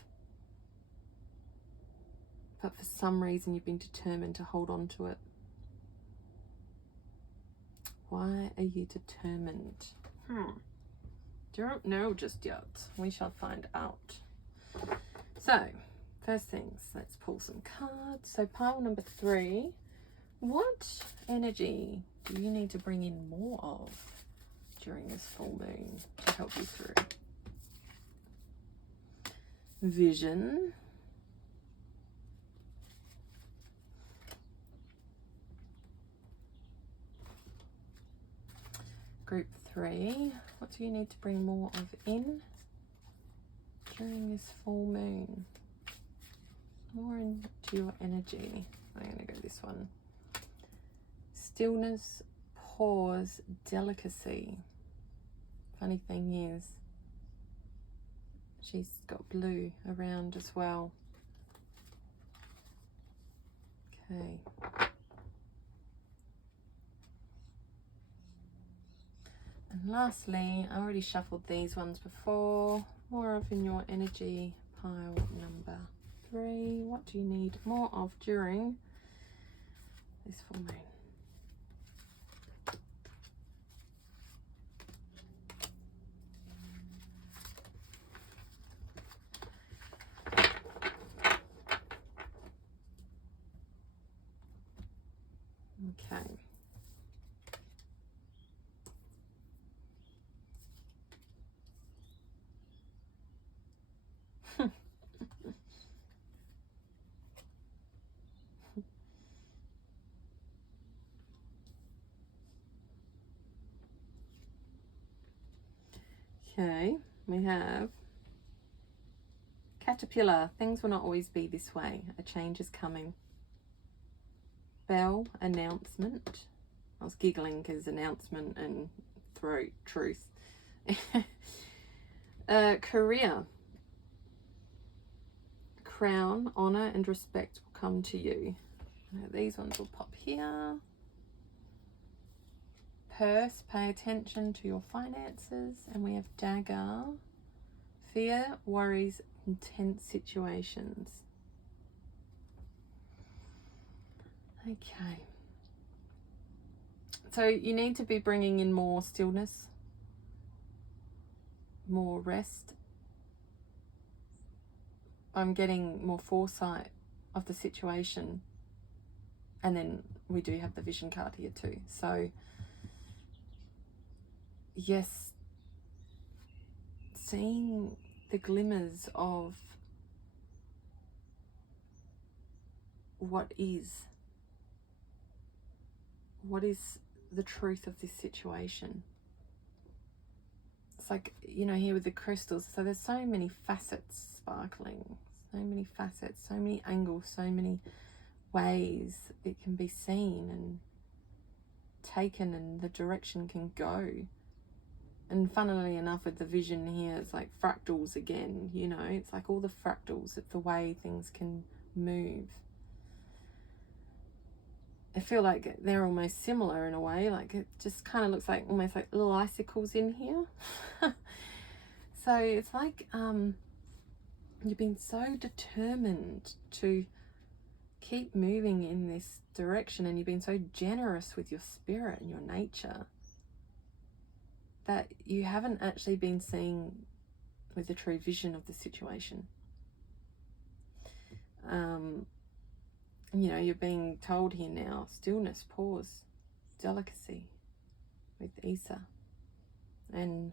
But for some reason you've been determined to hold on to it. Why are you determined? Don't know just yet. We shall find out. So, first things, let's pull some cards. So pile number 3. What energy do you need to bring in more of during this full moon to help you through? Vision. Group 3. What do you need to bring more of in during this full moon? More into your energy. I'm going to go this one. Stillness, pause, delicacy. Funny thing is, she's got blue around as well. Okay. And lastly, I already shuffled these ones before. More of in your energy, pile number 3. What do you need more of during this full moon? Okay. Okay, we have caterpillar. Things will not always be this way. A change is coming. Bell, announcement. I was giggling because announcement and throat, truth. Career. Crown, honor and respect will come to you. Now, these ones will pop here. Purse, pay attention to your finances. And we have dagger. Fear, worries, intense situations. Okay. So you need to be bringing in more stillness, more rest. I'm getting more foresight of the situation. And then we do have the vision card here too. So, yes, seeing the glimmers of what is, what is the truth of this situation? It's like, you know, here with the crystals, so there's so many facets sparkling, so many facets, so many angles, so many ways it can be seen and taken, and the direction can go. And funnily enough, with the vision here, it's like fractals again, you know, it's like all the fractals of the way things can move. I feel like they're almost similar in a way, like it just kind of looks like almost like little icicles in here. So it's like you've been so determined to keep moving in this direction, and you've been so generous with your spirit and your nature, that you haven't actually been seeing with the true vision of the situation. You know, you're being told here now, stillness, pause, delicacy with Isa. And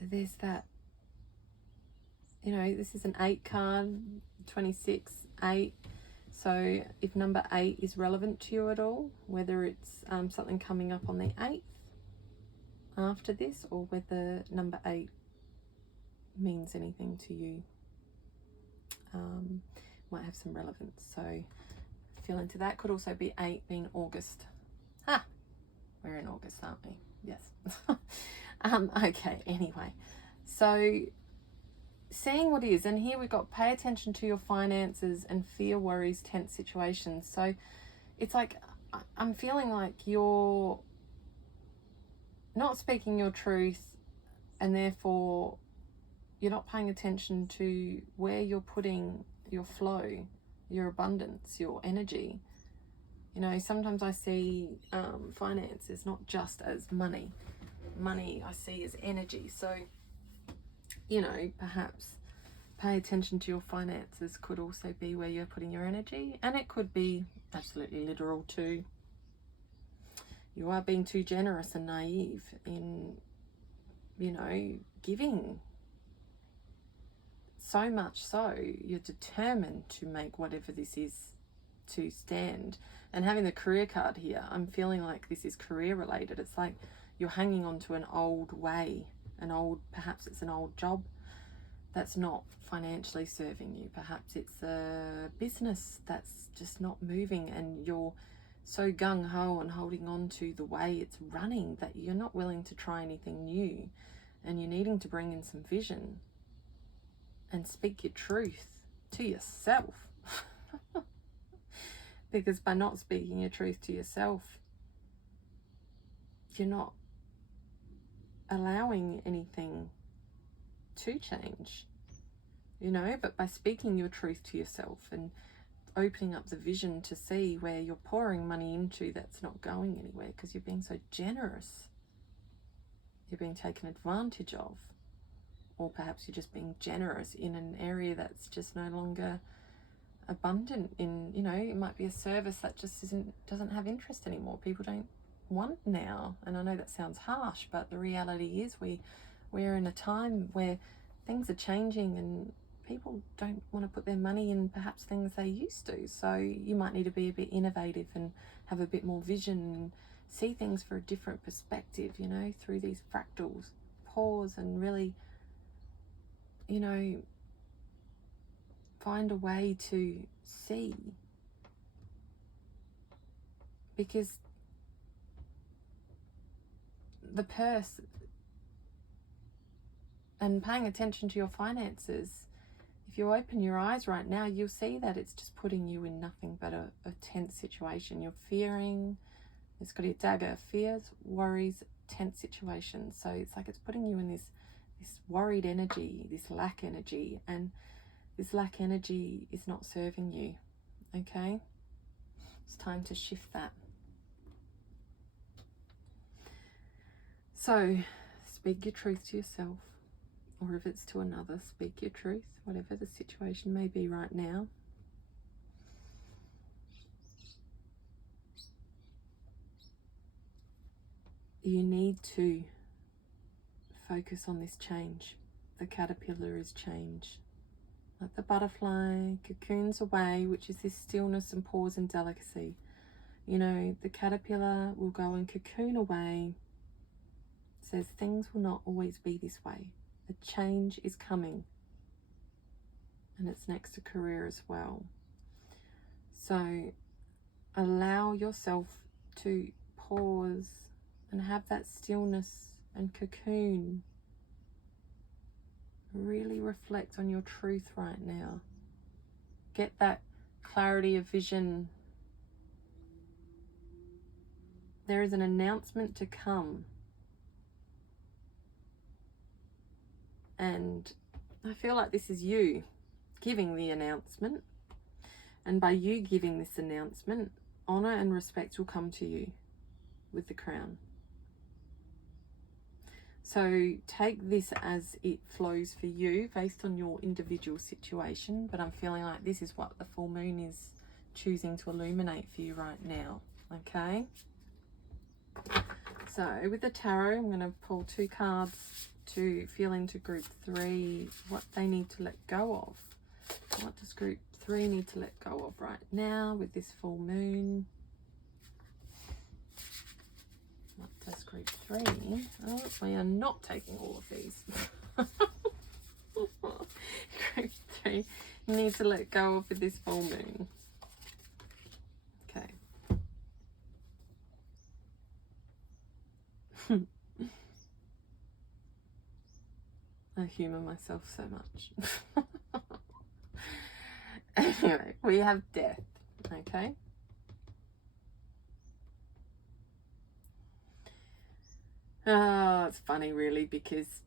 there's that, you know, this is an 8 card, 26, 8. So if number 8 is relevant to you at all, whether it's something coming up on the 8th after this, or whether number 8 means anything to you, might have some relevance. So feel into that. Could also be 8 being August. We're in August, aren't we? Yes. Okay, anyway. So seeing what is, and here we've got pay attention to your finances and fear, worries, tense situations. So it's like I'm feeling like you're not speaking your truth, and therefore you're not paying attention to where you're putting your flow, your abundance, your energy. You know, sometimes I see finances not just as money. Money I see as energy. So, you know, perhaps pay attention to your finances could also be where you're putting your energy, and it could be absolutely literal too. You are being too generous and naive in, you know, giving. So much so, you're determined to make whatever this is to stand. And having the career card here, I'm feeling like this is career related. It's like you're hanging on to an old way, perhaps it's an old job that's not financially serving you. Perhaps it's a business that's just not moving, and you're so gung-ho on holding on to the way it's running that you're not willing to try anything new, and you're needing to bring in some vision and speak your truth to yourself. Because by not speaking your truth to yourself, you're not allowing anything to change, you know. But by speaking your truth to yourself and opening up the vision to see where you're pouring money into that's not going anywhere because you're being so generous, you're being taken advantage of, or perhaps you're just being generous in an area that's just no longer abundant in, you know, it might be a service that just doesn't have interest anymore. People don't want now. And I know that sounds harsh, but the reality is we're in a time where things are changing and people don't want to put their money in perhaps things they used to. So you might need to be a bit innovative and have a bit more vision and see things for a different perspective, you know, through these fractals. Pause and really, you know, find a way to see, because the purse and paying attention to your finances, if you open your eyes right now, you'll see that it's just putting you in nothing but a tense situation. You're fearing, it's got a dagger, fears, worries, tense situations. So it's like it's putting you in this worried energy, this lack energy, and this lack energy is not serving you, okay? It's time to shift that. So speak your truth to yourself, or if it's to another, speak your truth, whatever the situation may be right now. You need to focus on this change. The caterpillar is change. Like the butterfly cocoons away, which is this stillness and pause and delicacy. You know, the caterpillar will go and cocoon away. It says things will not always be this way. A change is coming. And it's next to career as well. So allow yourself to pause and have that stillness and cocoon. Really reflect on your truth right now. Get that clarity of vision. There is an announcement to come. And I feel like this is you giving the announcement. And by you giving this announcement, honor and respect will come to you with the crown. So take this as it flows for you based on your individual situation. But I'm feeling like this is what the full moon is choosing to illuminate for you right now. Okay? So with the tarot, I'm going to pull 2 cards to feel into group 3 what they need to let go of. What does group 3 need to let go of right now with this full moon? What does group 3? Oh, we are not taking all of these. Group 3 need to let go of with this full moon. Okay. I humour myself so much. Anyway, we have death, okay? It's funny really because,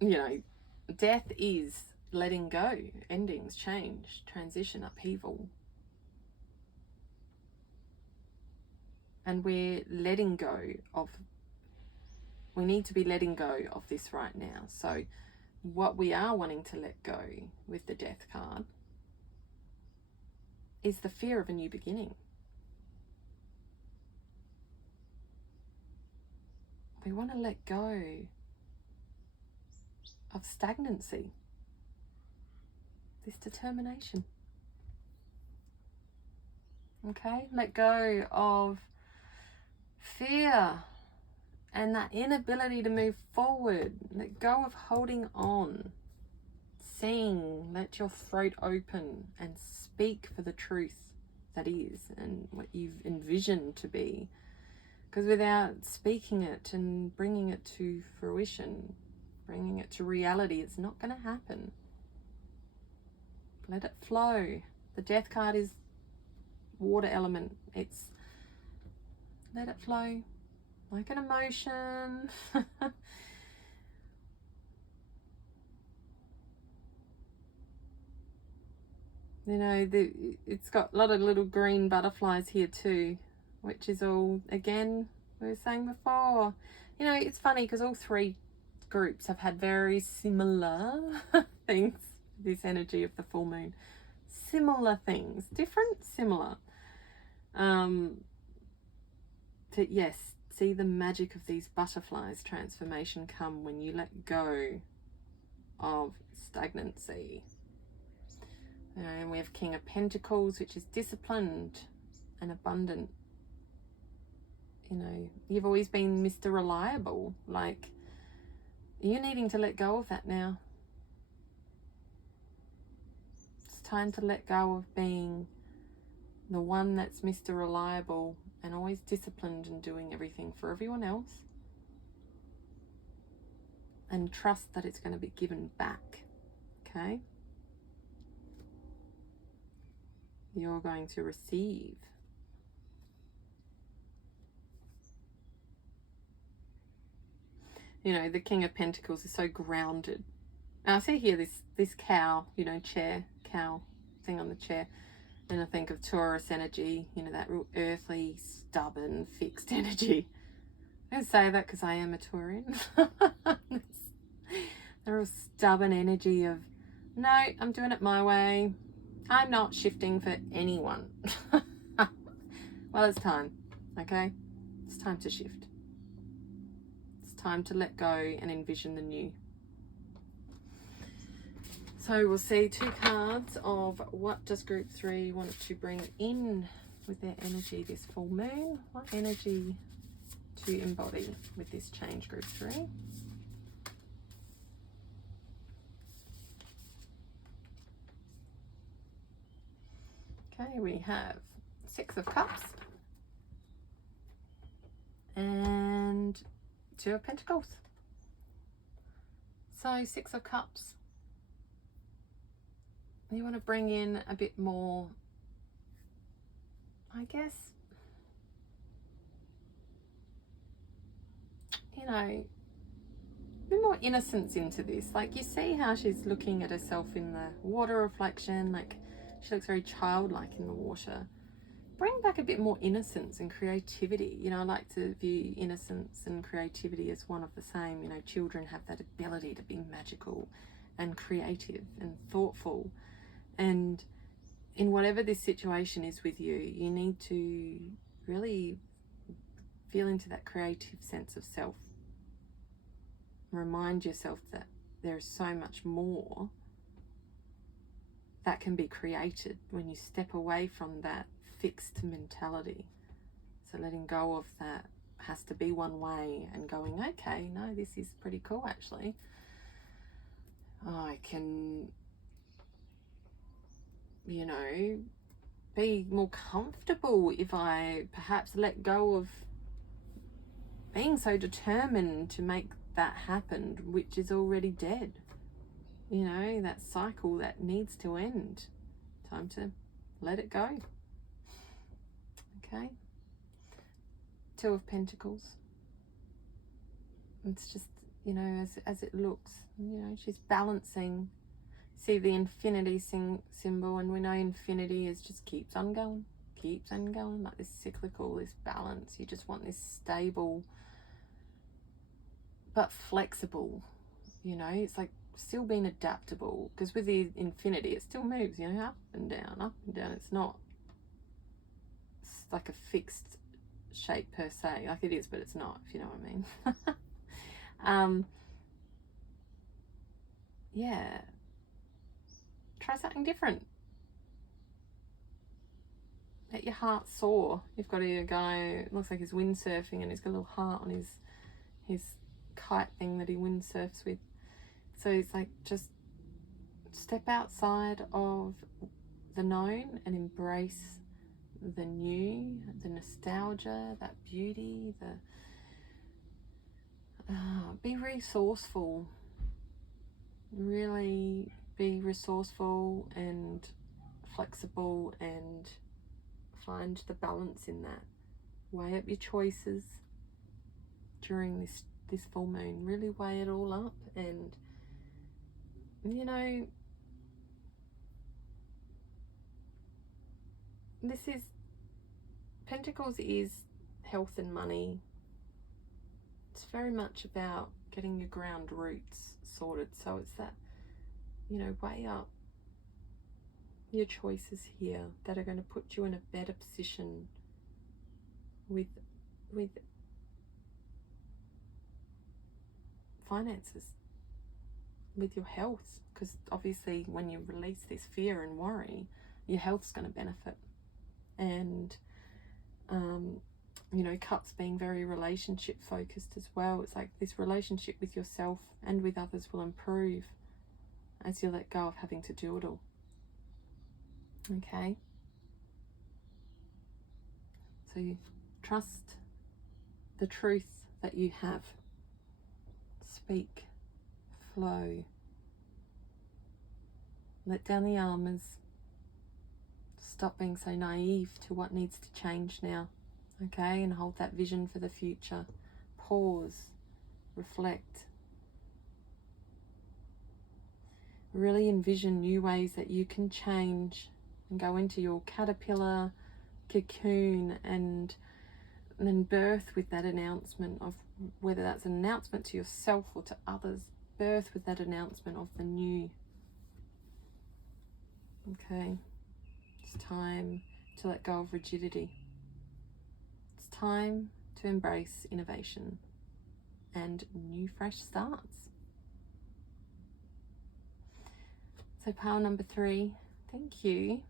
you know, death is letting go, endings, change, transition, upheaval. And we're letting go of, we need to be letting go of this right now. So what we are wanting to let go with the death card is the fear of a new beginning. We want to let go of stagnancy, this determination. Okay, let go of fear and that inability to move forward. Let go of holding on. Sing, let your throat open and speak for the truth that is and what you've envisioned to be. Because without speaking it and bringing it to fruition, bringing it to reality, it's not going to happen. Let it flow. The death card is water element. It's let it flow like an emotion. You know, it's got a lot of little green butterflies here too, which is all, again, we were saying before. You know, it's funny because all 3 groups have had very similar things, this energy of the full moon. Similar things. Different, similar. To, yes, see the magic of these butterflies transformation come when you let go of stagnancy. And we have King of Pentacles, which is disciplined and abundant. You know, you've always been Mr. Reliable. Like, you're needing to let go of that now. It's time to let go of being the one that's Mr. Reliable and always disciplined and doing everything for everyone else. And trust that it's going to be given back. Okay? You're going to receive. You know, the King of Pentacles is so grounded. Now I see here this cow, you know, cow thing on the chair. And I think of Taurus energy, you know, that real earthly, stubborn, fixed energy. I don't say that because I am a Taurian. The real stubborn energy of, no, I'm doing it my way. I'm not shifting for anyone. Well, it's time, okay? It's time to shift. It's time to let go and envision the new. So we'll see 2 cards of what does group 3 want to bring in with their energy this full moon. What energy to embody with this change, group 3? Okay, we have 6 of Cups and 2 of Pentacles. So 6 of Cups. You want to bring in a bit more, I guess, you know, a bit more innocence into this. Like, you see how she's looking at herself in the water reflection, like she looks very childlike in the water. Bring back a bit more innocence and creativity. You know, I like to view innocence and creativity as one of the same. You know, children have that ability to be magical and creative and thoughtful. And in whatever this situation is with you, you need to really feel into that creative sense of self. Remind yourself that there is so much more that can be created when you step away from that fixed mentality. So letting go of that has to be one way and going, okay, no, this is pretty cool actually. I can, you know, be more comfortable if I perhaps let go of being so determined to make that happen, which is already dead. You know, that cycle that needs to end. Time to let it go. Okay. 2 of Pentacles. It's just, you know, as it looks, you know, she's balancing. See the infinity symbol, and we know infinity is just keeps on going, like this cyclical, this balance. You just want this stable but flexible, you know, it's like still being adaptable, because with the infinity it still moves, you know, up and down. It's not like a fixed shape per se, like it is, but it's not, if you know what I mean. Yeah, try something different. Let your heart soar. You've got a guy, it looks like he's windsurfing, and he's got a little heart on his kite thing that he windsurfs with. So it's like, just step outside of the known and embrace the new, the nostalgia, that beauty, be resourceful. Really be resourceful and flexible, and find the balance in that. Weigh up your choices during this full moon. Really weigh it all up, and, you know, this is, Pentacles is health and money. It's very much about getting your ground roots sorted. So it's that, you know, weigh up your choices here that are going to put you in a better position with finances, with your health, because obviously when you release this fear and worry, your health's going to benefit. And you know, Cups being very relationship focused as well. It's like this relationship with yourself and with others will improve as you let go of having to do it all. Okay, so you trust the truth that you have. Speak, flow, let down the armors. Stop being so naive to what needs to change now. Okay, and hold that vision for the future. Pause, reflect. Really envision new ways that you can change and go into your caterpillar cocoon, and then birth with that announcement of, whether that's an announcement to yourself or to others, birth with that announcement of the new. Okay, it's time to let go of rigidity. It's time to embrace innovation and new fresh starts. So pile number 3, thank you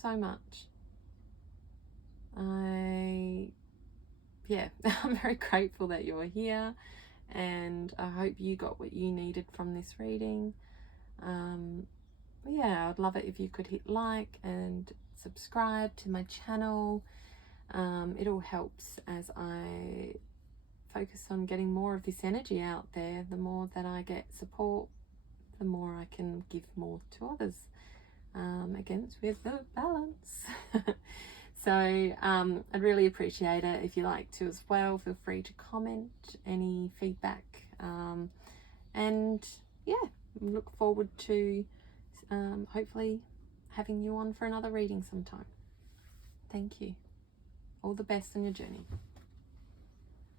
so much. I'm very grateful that you're here, and I hope you got what you needed from this reading. Yeah, I'd love it if you could hit like and subscribe to my channel. It all helps as I focus on getting more of this energy out there. The more that I get support, the more I can give more to others. Again, with the balance. So I'd really appreciate it if you like to as well. Feel free to comment any feedback, and yeah, look forward to hopefully having you on for another reading sometime. Thank you. All the best on your journey.